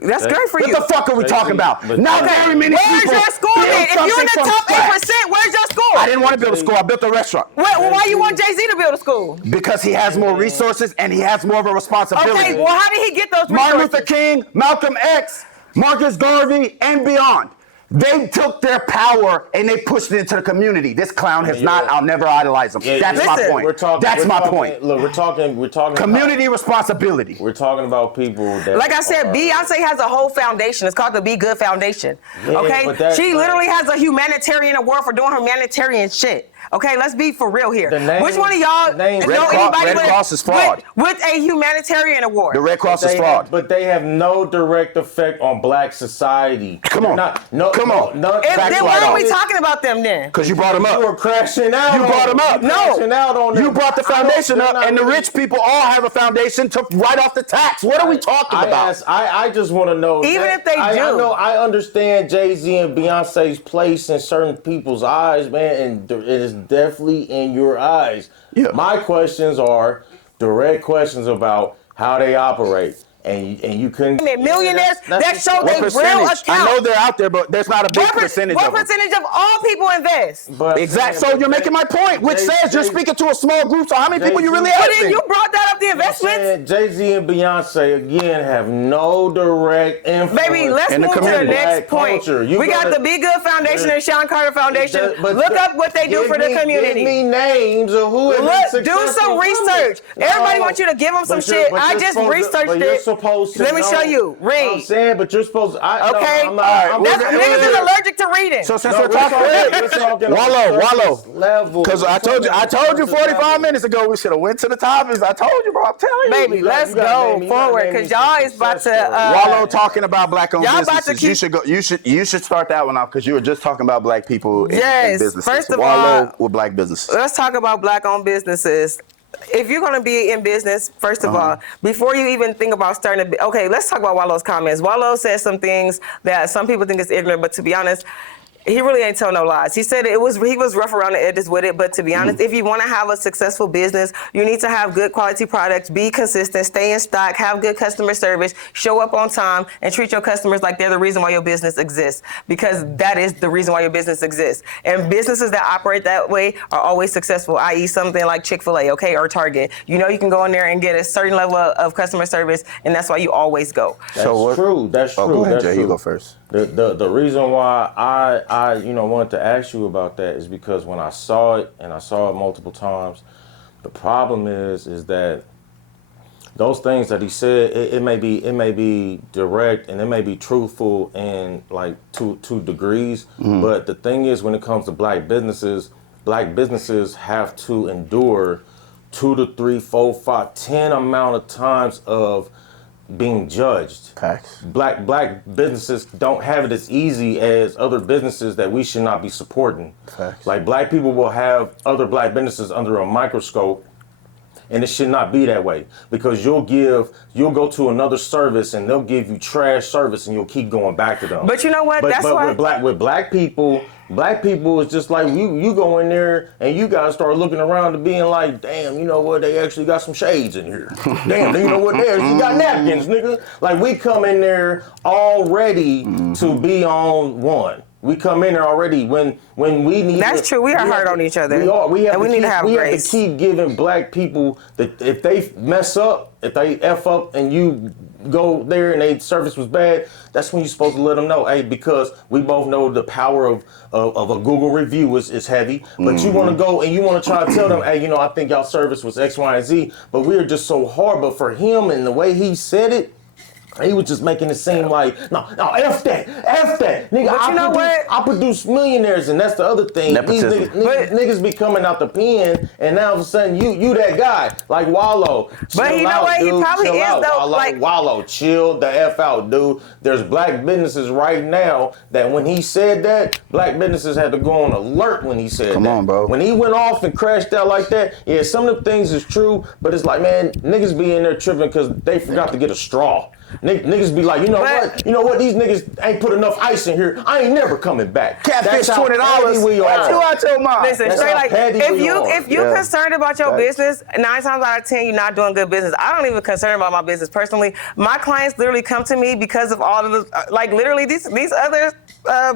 That's great for What you. the fuck are we talking about? but- Not Okay, very many Where's people your school build then? If you're in something the from top scratch. 8%, where's your school? I didn't want to build a school. I built a restaurant. Why you want Jay-Z to build a school? Because he has more resources and he has more of a responsibility. Okay, well, how did he get those Martin resources? Luther King, Malcolm X, Marcus Garvey, and beyond. They took their power and they pushed it into the community. This clown has not. I'll never idolize him. Yeah, That's my listen, point. That's my point. Look, we're talking Community responsibility. We're talking about people that. Like I said, are- Beyonce has a whole foundation. It's called the Be Good Foundation. Yeah, Okay? but that- She literally has a humanitarian award for doing humanitarian shit. Okay, let's be for real here. The name- Which one of y'all the name- know Red anybody Red with, Cross is fraud. with a humanitarian award? The Red Cross is They fraud. have, but they have no direct effect on black society. Come on. Come on. Then why right are off. we talking about them then? Because you brought him You were up. crashing out. You on brought him up. You crashing out on them. You brought the I don't- foundation they're up, not and the really- rich people all have a foundation to write off the tax. What are we talking about? I just want to know. Even that- if they I do. know. I understand Jay-Z and Beyonce's place in certain people's eyes, man, and it is definitely in your eyes. Yeah. My questions are direct questions about how they operate, and you couldn't. Millionaires that show What they real percentage? account. I know they're out there, but there's not a big What percentage what of them. percentage of all people invest? But Exactly. So you're making my point, which says you're speaking to a small group. So how many people you really But have? then you brought that up the investments. Jay-Z and Beyonce again have no direct influence. Baby, let's in the move to the community. next Black point. culture. You We got gotta- the Be Good Foundation and Sean Carter Foundation. But Look up what they do give for the me- community. Give me names of who have been Look, do successful some from research. it. Everybody No. wants you to give them some But you're- shit. but I you're just supposed to- researched but you're it. supposed to Let me know. show you. Read. I'm saying, but you're supposed to. Okay? No, I'm not, All right, I'm we're not- That's, gonna- niggas is allergic to reading. So since No, we're talking, we're talking Wallow. level. Because I told you 45 minutes ago we should have went to the topics. I told you, bro. I'm telling you. Baby, You gotta- let's you gotta go name me- you gotta forward name me because y'all some is about to. success Wallow talking about black-owned Y'all about to businesses. You should start that one off because you were just talking about black people in Yes, businesses. first of Wallow all- with black businesses. Let's talk about black-owned businesses. If you're going to be in business, first of all, before you even think about starting a okay, let's talk about Wallow's comments. Wallow said some things that some people think is ignorant, but to be honest, he really ain't tell no lies. He said he was rough around the edges with it, but to be honest, if you want to have a successful business, you need to have good quality products, be consistent, stay in stock, have good customer service, show up on time, and treat your customers like they're the reason why your business exists, because that is the reason why your business exists. And businesses that operate that way are always successful, i.e. something like Chick-fil-A, okay, or Target. You know you can go in there and get a certain level of customer service, and that's why you always go. That's true. That's true. Oh, go ahead, That's Jay. true. You go first. The reason why I wanted to ask you about that is because when I saw it, and I saw it multiple times, the problem is that those things that he said, it may be direct and it may be truthful in like two degrees, but the thing is, when it comes to black businesses have to endure 2 to 3, 4, 5, 10 amount of times of being judged. Facts. Black businesses don't have it as easy as other businesses that we should not be supporting. Facts. Like black people will have other black businesses under a microscope and it should not be that way, because you'll go to another service and they'll give you trash service and you'll keep going back to them. But you know what? That's but why with black people is just like you go in there and you gotta start looking around and being like, damn, you know what? They actually got some shades in here. Damn, you know what? There, you got napkins, nigga. Like, we come in there already to be on one. We come in there already when we need. That's true. We are hard on each other. We need to have grace. have to keep giving black people that if they mess up, if they F up and you go there and their service was bad, that's when you're supposed to let them know, hey, because we both know the power of a Google review is heavy, but you want to go and you want to try to tell them, hey, you know, I think y'all service was X, Y, and Z, but we're just so hard. But for him and the way he said it, he was just making it seem like, no, F that. Nigga, but you know what? I produce millionaires, and that's the other thing. These niggas be coming out the pen, and now all of a sudden, you that guy, like Wallow. But you know what? He probably is, though. Wallow, chill the F out, dude. There's black businesses right now that when he said that, black businesses had to go on alert when he said that. Come on, bro. When he went off and crashed out like that, yeah, some of the things is true, but it's like, man, niggas be in there tripping because they forgot to get a straw. Niggas be like, you know what? These niggas ain't put enough ice in here. I ain't never coming back. Catfish $20. That's Listen, straight like if you concerned about your business, 9 times out of 10 you're not doing good business. I don't even concern about my business personally. My clients literally come to me because of all of the literally these other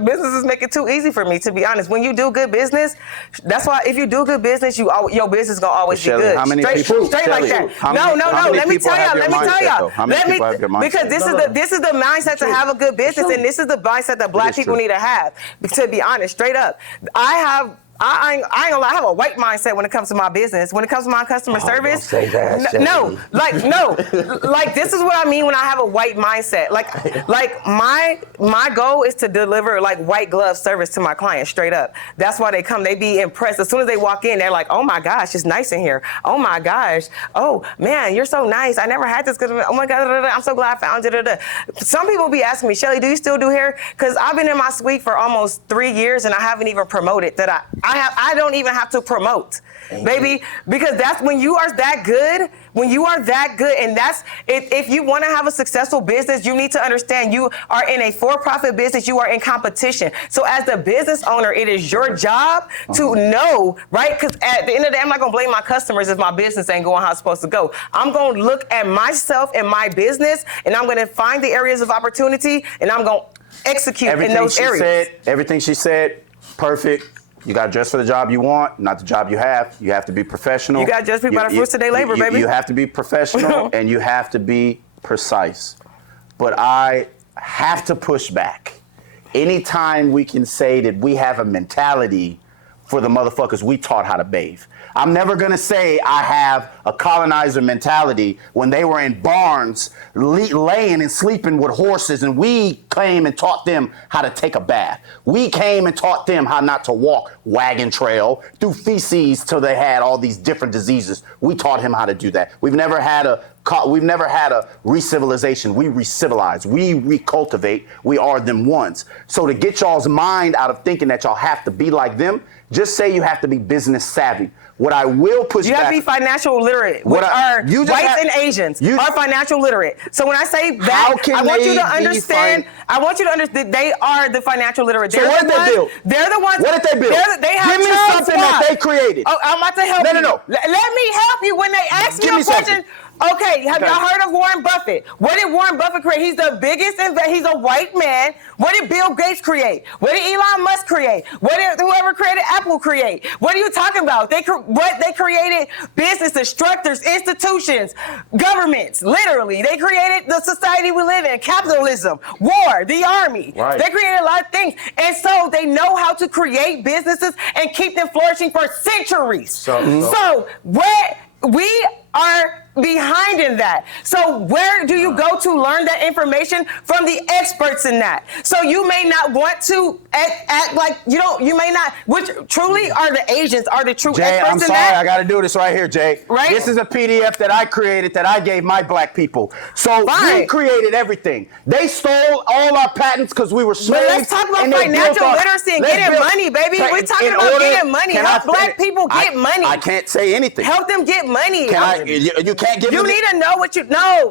businesses make it too easy for me, to be honest. When you do good business, that's why if you do good business, your business gonna always be good. How many people? Straight like that. No. Let me tell y'all. Because this is the mindset to have a good business, and this is the mindset that black people need to have. To be honest, straight up, I ain't gonna lie, I have a white mindset when it comes to my business. When it comes to my customer service, this is what I mean when I have a white mindset. Like my goal is to deliver like white glove service to my clients, straight up. That's why they come. They be impressed as soon as they walk in. They're like, oh my gosh, it's nice in here. Oh my gosh, oh man, you're so nice. I never had this good. Oh my god, I'm so glad I found you. Some people be asking me, Shelly, do you still do hair? Because I've been in my suite for almost 3 years and I haven't even promoted that. I don't even have to promote, baby, because that's when you are that good. When you are that good, and that's if you want to have a successful business, you need to understand you are in a for-profit business. You are in competition. So as the business owner, it is your job to know, right? Because at the end of the day, I'm not gonna blame my customers if my business ain't going how it's supposed to go. I'm gonna look at myself and my business, and I'm gonna find the areas of opportunity, and I'm gonna execute in those areas. Everything she said, perfect. You got to dress for the job you want, not the job you have. You have to be professional. You got to judge people by the fruits of their labor, baby. You have to be professional and you have to be precise. But I have to push back. Anytime we can say that we have a mentality for the motherfuckers we taught how to bathe. I'm never going to say I have a colonizer mentality when they were in barns laying and sleeping with horses, and we came and taught them how to take a bath. We came and taught them how not to walk wagon trail through feces till they had all these different diseases. We taught him how to do that. We've never had a re-civilization. We re-civilize. We recultivate. We are them ones. So to get y'all's mind out of thinking that y'all have to be like them, just say you have to be business savvy. What I will push back. You have to be financial literate. Whites and Asians are financial literate. So when I say that, I want you to understand. I want you to understand they are the financial literate. So what did they build? They're the ones. What did they build? They have Give me something that they created. Oh, I'm about to help you. No. Let me help you when they ask me a question. Okay, have y'all heard of Warren Buffett? What did Warren Buffett create? He's the biggest investor. He's a white man. What did Bill Gates create? What did Elon Musk create? What did whoever created Apple create? What are you talking about? They created businesses, structures, institutions, governments, literally. They created the society we live in, capitalism, war, the army. Right. They created a lot of things. And so they know how to create businesses and keep them flourishing for centuries. So what we are behind in that. So where do you go to learn that information? From the experts in that. So you may not want to act like you may not, which truly are the agents, are the true Jay, experts I'm in sorry, that. I gotta do this right here, Jay. Right? This is a PDF that I created that I gave my black people. So we created everything. They stole all our patents because we were slaves. But let's talk about and they financial built literacy and getting money, baby. We're talking about getting money. Help black people get money. I can't say anything. Help them get money. You can't give You me. need to know what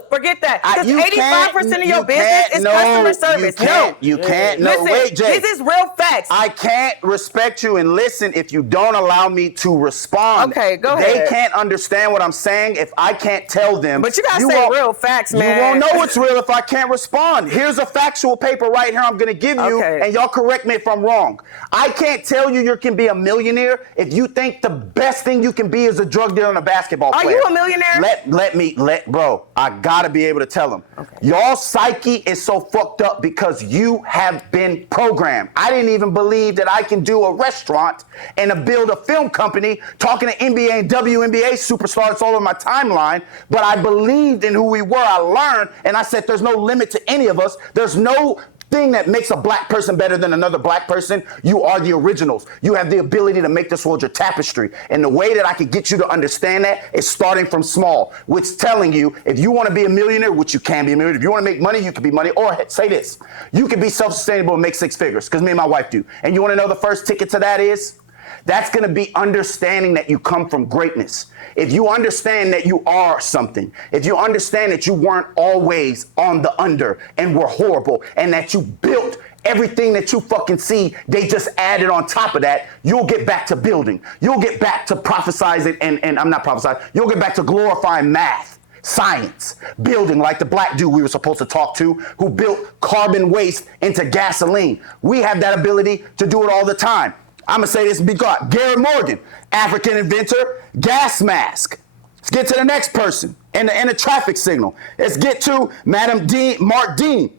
forget that. Because 85% of your business is customer service. You can't. No, Listen, wait, Jay. this is real facts. I can't respect you and listen if you don't allow me to respond. Okay, go ahead. They can't understand what I'm saying if I can't tell them. But you gotta say real facts, man. You won't know what's real if I can't respond. Here's a factual paper right here I'm gonna give you, and y'all correct me if I'm wrong. I can't tell you can be a millionaire if you think the best thing you can be is a drug dealer and a basketball player. Are you a millionaire? Bro, I gotta be able to tell them. Okay. Y'all psyche is so fucked up because you have been programmed. I didn't even believe that I can do a restaurant and build a film company talking to NBA and WNBA superstars all over my timeline, but I believed in who we were. I learned, and I said there's no limit to any of us. There's no thing that makes a black person better than another black person. You are the originals. You have the ability to make this world your tapestry. And the way that I could get you to understand that is starting from small, which telling you if you want to be a millionaire, which you can be a millionaire, if you want to make money, you can be money. Or say this, you can be self-sustainable and make 6 figures, because me and my wife do. And you want to know the first ticket to that is? That's going to be understanding that you come from greatness. If you understand that you are something, if you understand that you weren't always on the under and were horrible, and that you built everything that you fucking see, they just added on top of that, you'll get back to building. You'll get back to prophesizing, and I'm not prophesying, you'll get back to glorifying math, science, building like the black dude we were supposed to talk to who built carbon waste into gasoline. We have that ability to do it all the time. I'm going to say this because Garrett Morgan, African inventor, gas mask. Let's get to the next person and the traffic signal. Let's get to Mark Dean.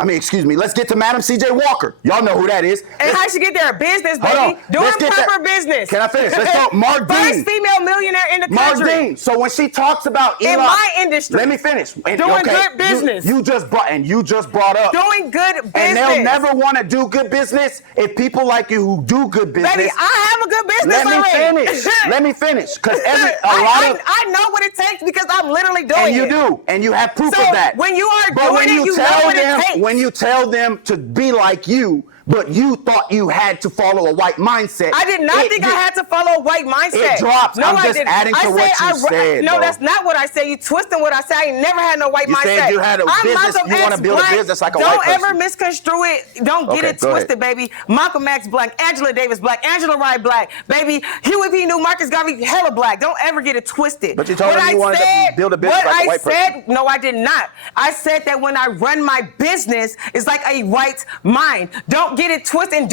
Let's get to Madam C.J. Walker. Y'all know who that is. And how she get there? Business, baby. Doing proper business. Can I finish? Let's talk Mark Dean. First female millionaire in the country. Mark Dean. So when she talks about Elon, in my industry. Let me finish. Doing good business. You just brought up. Doing good business. And they'll never want to do good business if people like you who do good business. Baby, I have a good business already. Let me finish. Because I know what it takes because I'm literally doing it. And you do. And you have proof of that. When you are doing it, you know what it takes. When you tell them to be like you, but you thought you had to follow a white mindset. I did not think I had to follow a white mindset. It drops. No, I'm just adding to what you said. No, that's not what I said. You twisting what I said. I ain't never had no white mindset. You said you had a business. You want to build a business like a white person. Don't ever misconstrue it. Don't get it twisted, baby. Malcolm X black, Angela Davis black, Angela Wright black, baby. Huey P. New, Marcus Garvey hella black. Don't ever get it twisted. But you told me you wanted to build a business like a white person. No, I did not. I said that when I run my business, it's like a white mind. Don't get it twisted and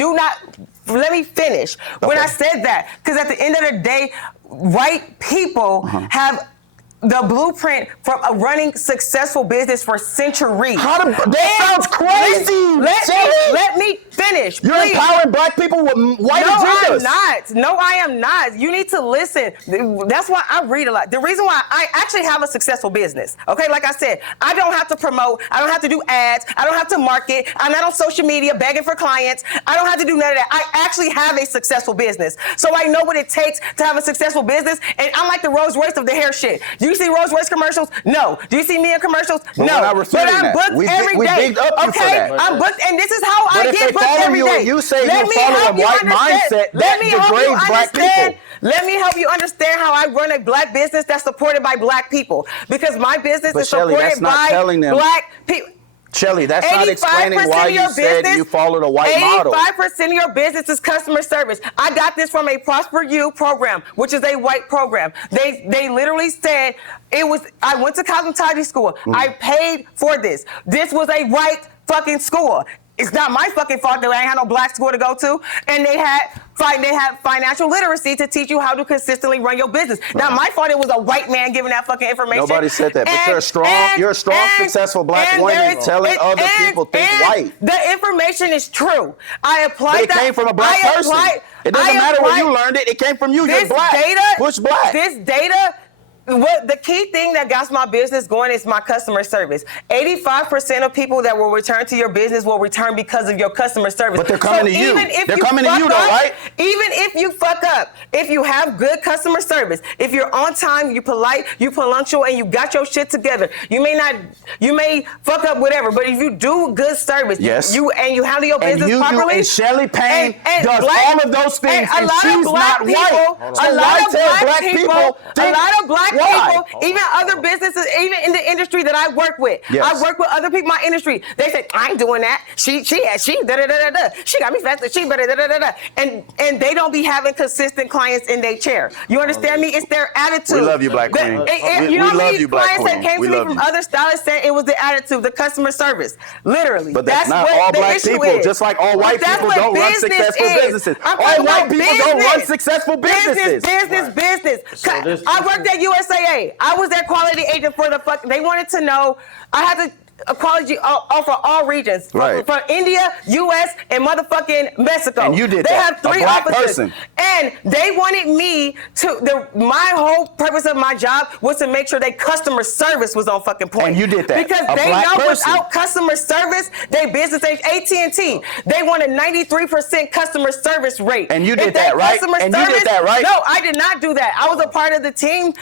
let me finish. Okay. When I said that, because at the end of the day, white people have the blueprint for a running successful business for centuries. That sounds crazy. Let me finish. You're empowering black people with white agendas. No, I am not. You need to listen. That's why I read a lot. The reason why I actually have a successful business, okay, like I said, I don't have to promote. I don't have to do ads. I don't have to market. I'm not on social media begging for clients. I don't have to do none of that. I actually have a successful business. So I know what it takes to have a successful business, and I'm like the Rolls Royce of the hair shit. Do you see Rolls Royce commercials? No. Do you see me in commercials? No. But I'm booked every day. Okay, I'm booked, and this is how I get booked every day. You say you follow a white mindset that degrades black people. Let me help you understand how I run a black business that's supported by black people, because my business is supported by black people. Shelly, that's not explaining why you said you followed a white model. 85% of your business is customer service. I got this from a Prosper You program, which is a white program. They literally said I went to Cosmetology school. I paid for this. This was a white fucking school. It's not my fucking fault that I ain't had no black school to go to. And they had financial literacy to teach you how to consistently run your business. Right. Not my fault it was a white man giving that fucking information. Nobody said that, but you're a strong, successful black woman telling other people think white. The information is true. I applied that. It came from a black person. It doesn't matter where you learned it. It came from you. You're black. Push black. This data what the key thing that got my business going is my customer service. 85% of people that will return to your business will return because of your customer service. But they're coming to you. They're coming to you, though, right? Even if you fuck up, if you have good customer service, if you're on time, you're polite, you're punctual, and you got your shit together, you may fuck up whatever, but if you do good service, you handle your business properly. And Shelly Payne does black, all of those things, and she's not white. A lot of black people, even other businesses, even in the industry that I work with. I work with other people in my industry. They say, I ain't doing that. She got me faster. She better da da da da. And they don't be having consistent clients in their chair. You understand me? It's their attitude. We love you, Black Queen. You know how many clients that came to me from other stylists saying it was the attitude, the customer service. Literally. But that's not all black people. Just like all white people don't run successful businesses. All white people don't run successful businesses. Business. I worked at USAA. I was their quality agent for they wanted to know. I had to quality offer all regions. From India, US, and motherfucking Mexico. And you did they that. They have 3 offices. And they wanted me to, my whole purpose of my job was to make sure their customer service was on fucking point. And you did that. Because they know without customer service, their business ain't AT&T. They want a 93% customer service rate. And you did that, right? And you did that, right? No, I did not do that. I was a part of the team.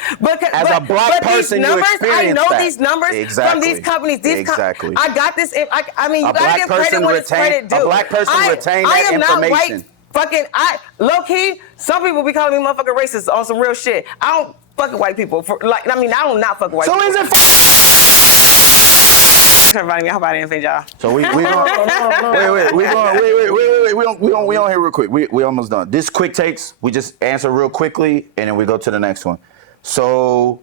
As a black person, you experienced I know these numbers from these companies. Exactly. I got this. I mean, you gotta give credit when it's credit due. A black person retained that information. I am not white. Fucking, low key. Some people be calling me motherfucking racist on some real shit. I don't fucking white people. I don't not fuck white people. So is it? Everybody, I hope I didn't offend y'all. So we on here real quick. We almost done. This quick takes. We just answer real quickly, and then we go to the next one. So,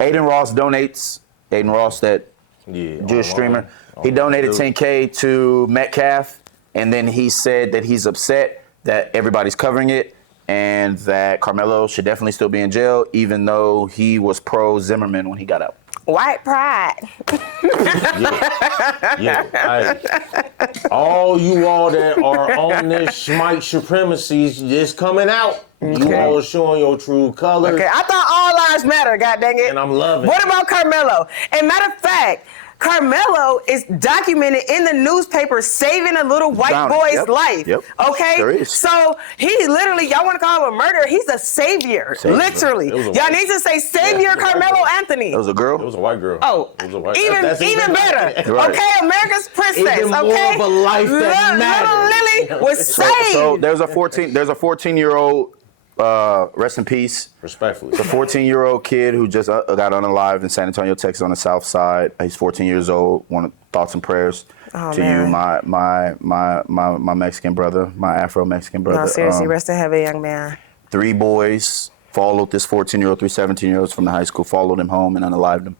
Aiden Ross donates. Aiden Ross, that Jewish streamer. He donated $10K to Metcalf, and then he said that he's upset that everybody's covering it, and that Carmelo should definitely still be in jail, even though he was pro Zimmerman when he got out. White pride. All you all that are on this Schmite supremacy is just coming out. Okay. You all showing your true colors. Okay, I thought all lives matter, god dang it. And I'm loving What about Carmelo? And matter of fact, Carmelo is documented in the newspaper saving a little white boy's life. Okay? There is. So he literally, y'all want to call him a murderer? He's a savior. Literally. Y'all need to say Savior Carmelo Anthony. It was a girl? It was a white girl. Oh, it was a white even better. Right. Okay, America's princess. Even more of a life that matters. Little Lily was saved. So there's a 14-year-old. Rest in peace. Respectfully. It's a 14-year-old kid who just got unalived in San Antonio, Texas, on the south side. He's 14 years old. Thoughts and prayers to you, my Mexican brother, my Afro-Mexican brother. No, seriously, rest in heaven, young man. 3 boys followed this 14-year-old, 3 17-year-olds from the high school, followed him home and unalived him.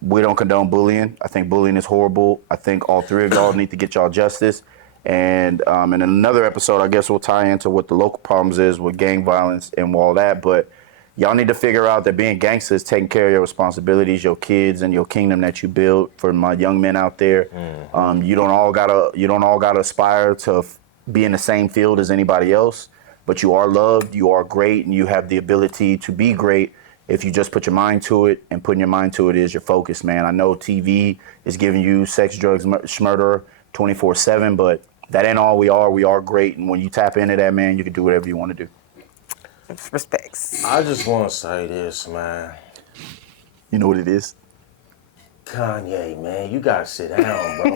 We don't condone bullying. I think bullying is horrible. I think all 3 of y'all need to get y'all justice. And in another episode, I guess we'll tie into what the local problems is with gang violence and all that. But y'all need to figure out that being gangsters, taking care of your responsibilities, your kids, and your kingdom that you build. For my young men out there, you don't all gotta aspire to be in the same field as anybody else. But you are loved, you are great, and you have the ability to be great if you just put your mind to it. And putting your mind to it is your focus, man. I know TV is giving you sex, drugs, murder 24/7, but that ain't all we are. We are great. And when you tap into that, man, you can do whatever you want to do. Respects. I just want to say this, man. You know what it is? Kanye, man, you got to sit down, bro.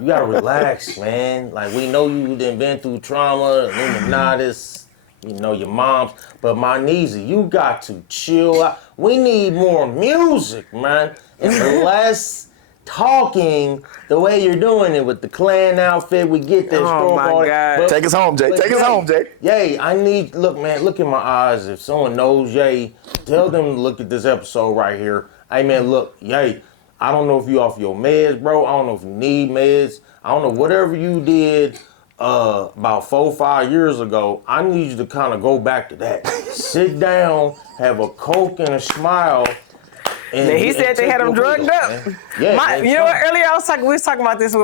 You got to relax, man. Like, we know you done been through trauma, Illuminatis, you know, your moms. But my Neezy, you got to chill out. We need more music, man. And less talking the way you're doing it with the Klan outfit. We get that. Oh my God. Take us home, Jay. Take us home, Jay. Yay, look, man, look in my eyes. If someone knows Jay, tell them to look at this episode right here. Hey, man, look, Yay, I don't know if you off your meds, bro. I don't know if you need meds. I don't know, whatever you did about 4 or 5 years ago, I need you to kind of go back to that. Sit down, have a Coke and a smile, And he said they had him drugged up. Yeah, You know what? Earlier we was talking about this.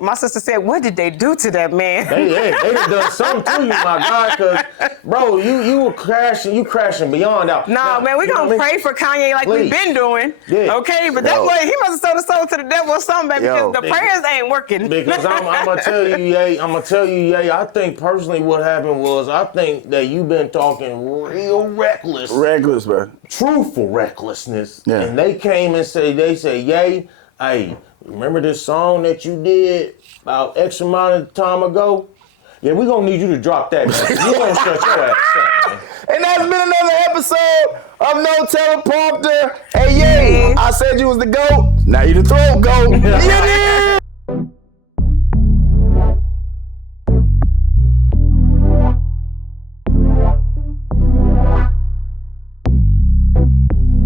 My sister said, "What did they do to that man?" They done done something to you, my God. Cause bro, you were crashing beyond out. No, man, we gonna pray for Kanye like we've been doing. Yeah. Okay, but that boy, he must have sold his soul to the devil or something, baby, because the prayers ain't working. Because I'm gonna tell you, Ye, I think personally what happened was I think that you've been talking real reckless. Reckless, bro. Truthful recklessness. Yeah. And they came and they say, Ye, hey, remember this song that you did about X amount of time ago? Yeah, we're gonna need you to drop that. You gonna shut your ass up, man. And that's been another episode of No Teleprompter. Hey, Ye, I said you was the GOAT. Now you the throat GOAT. You did.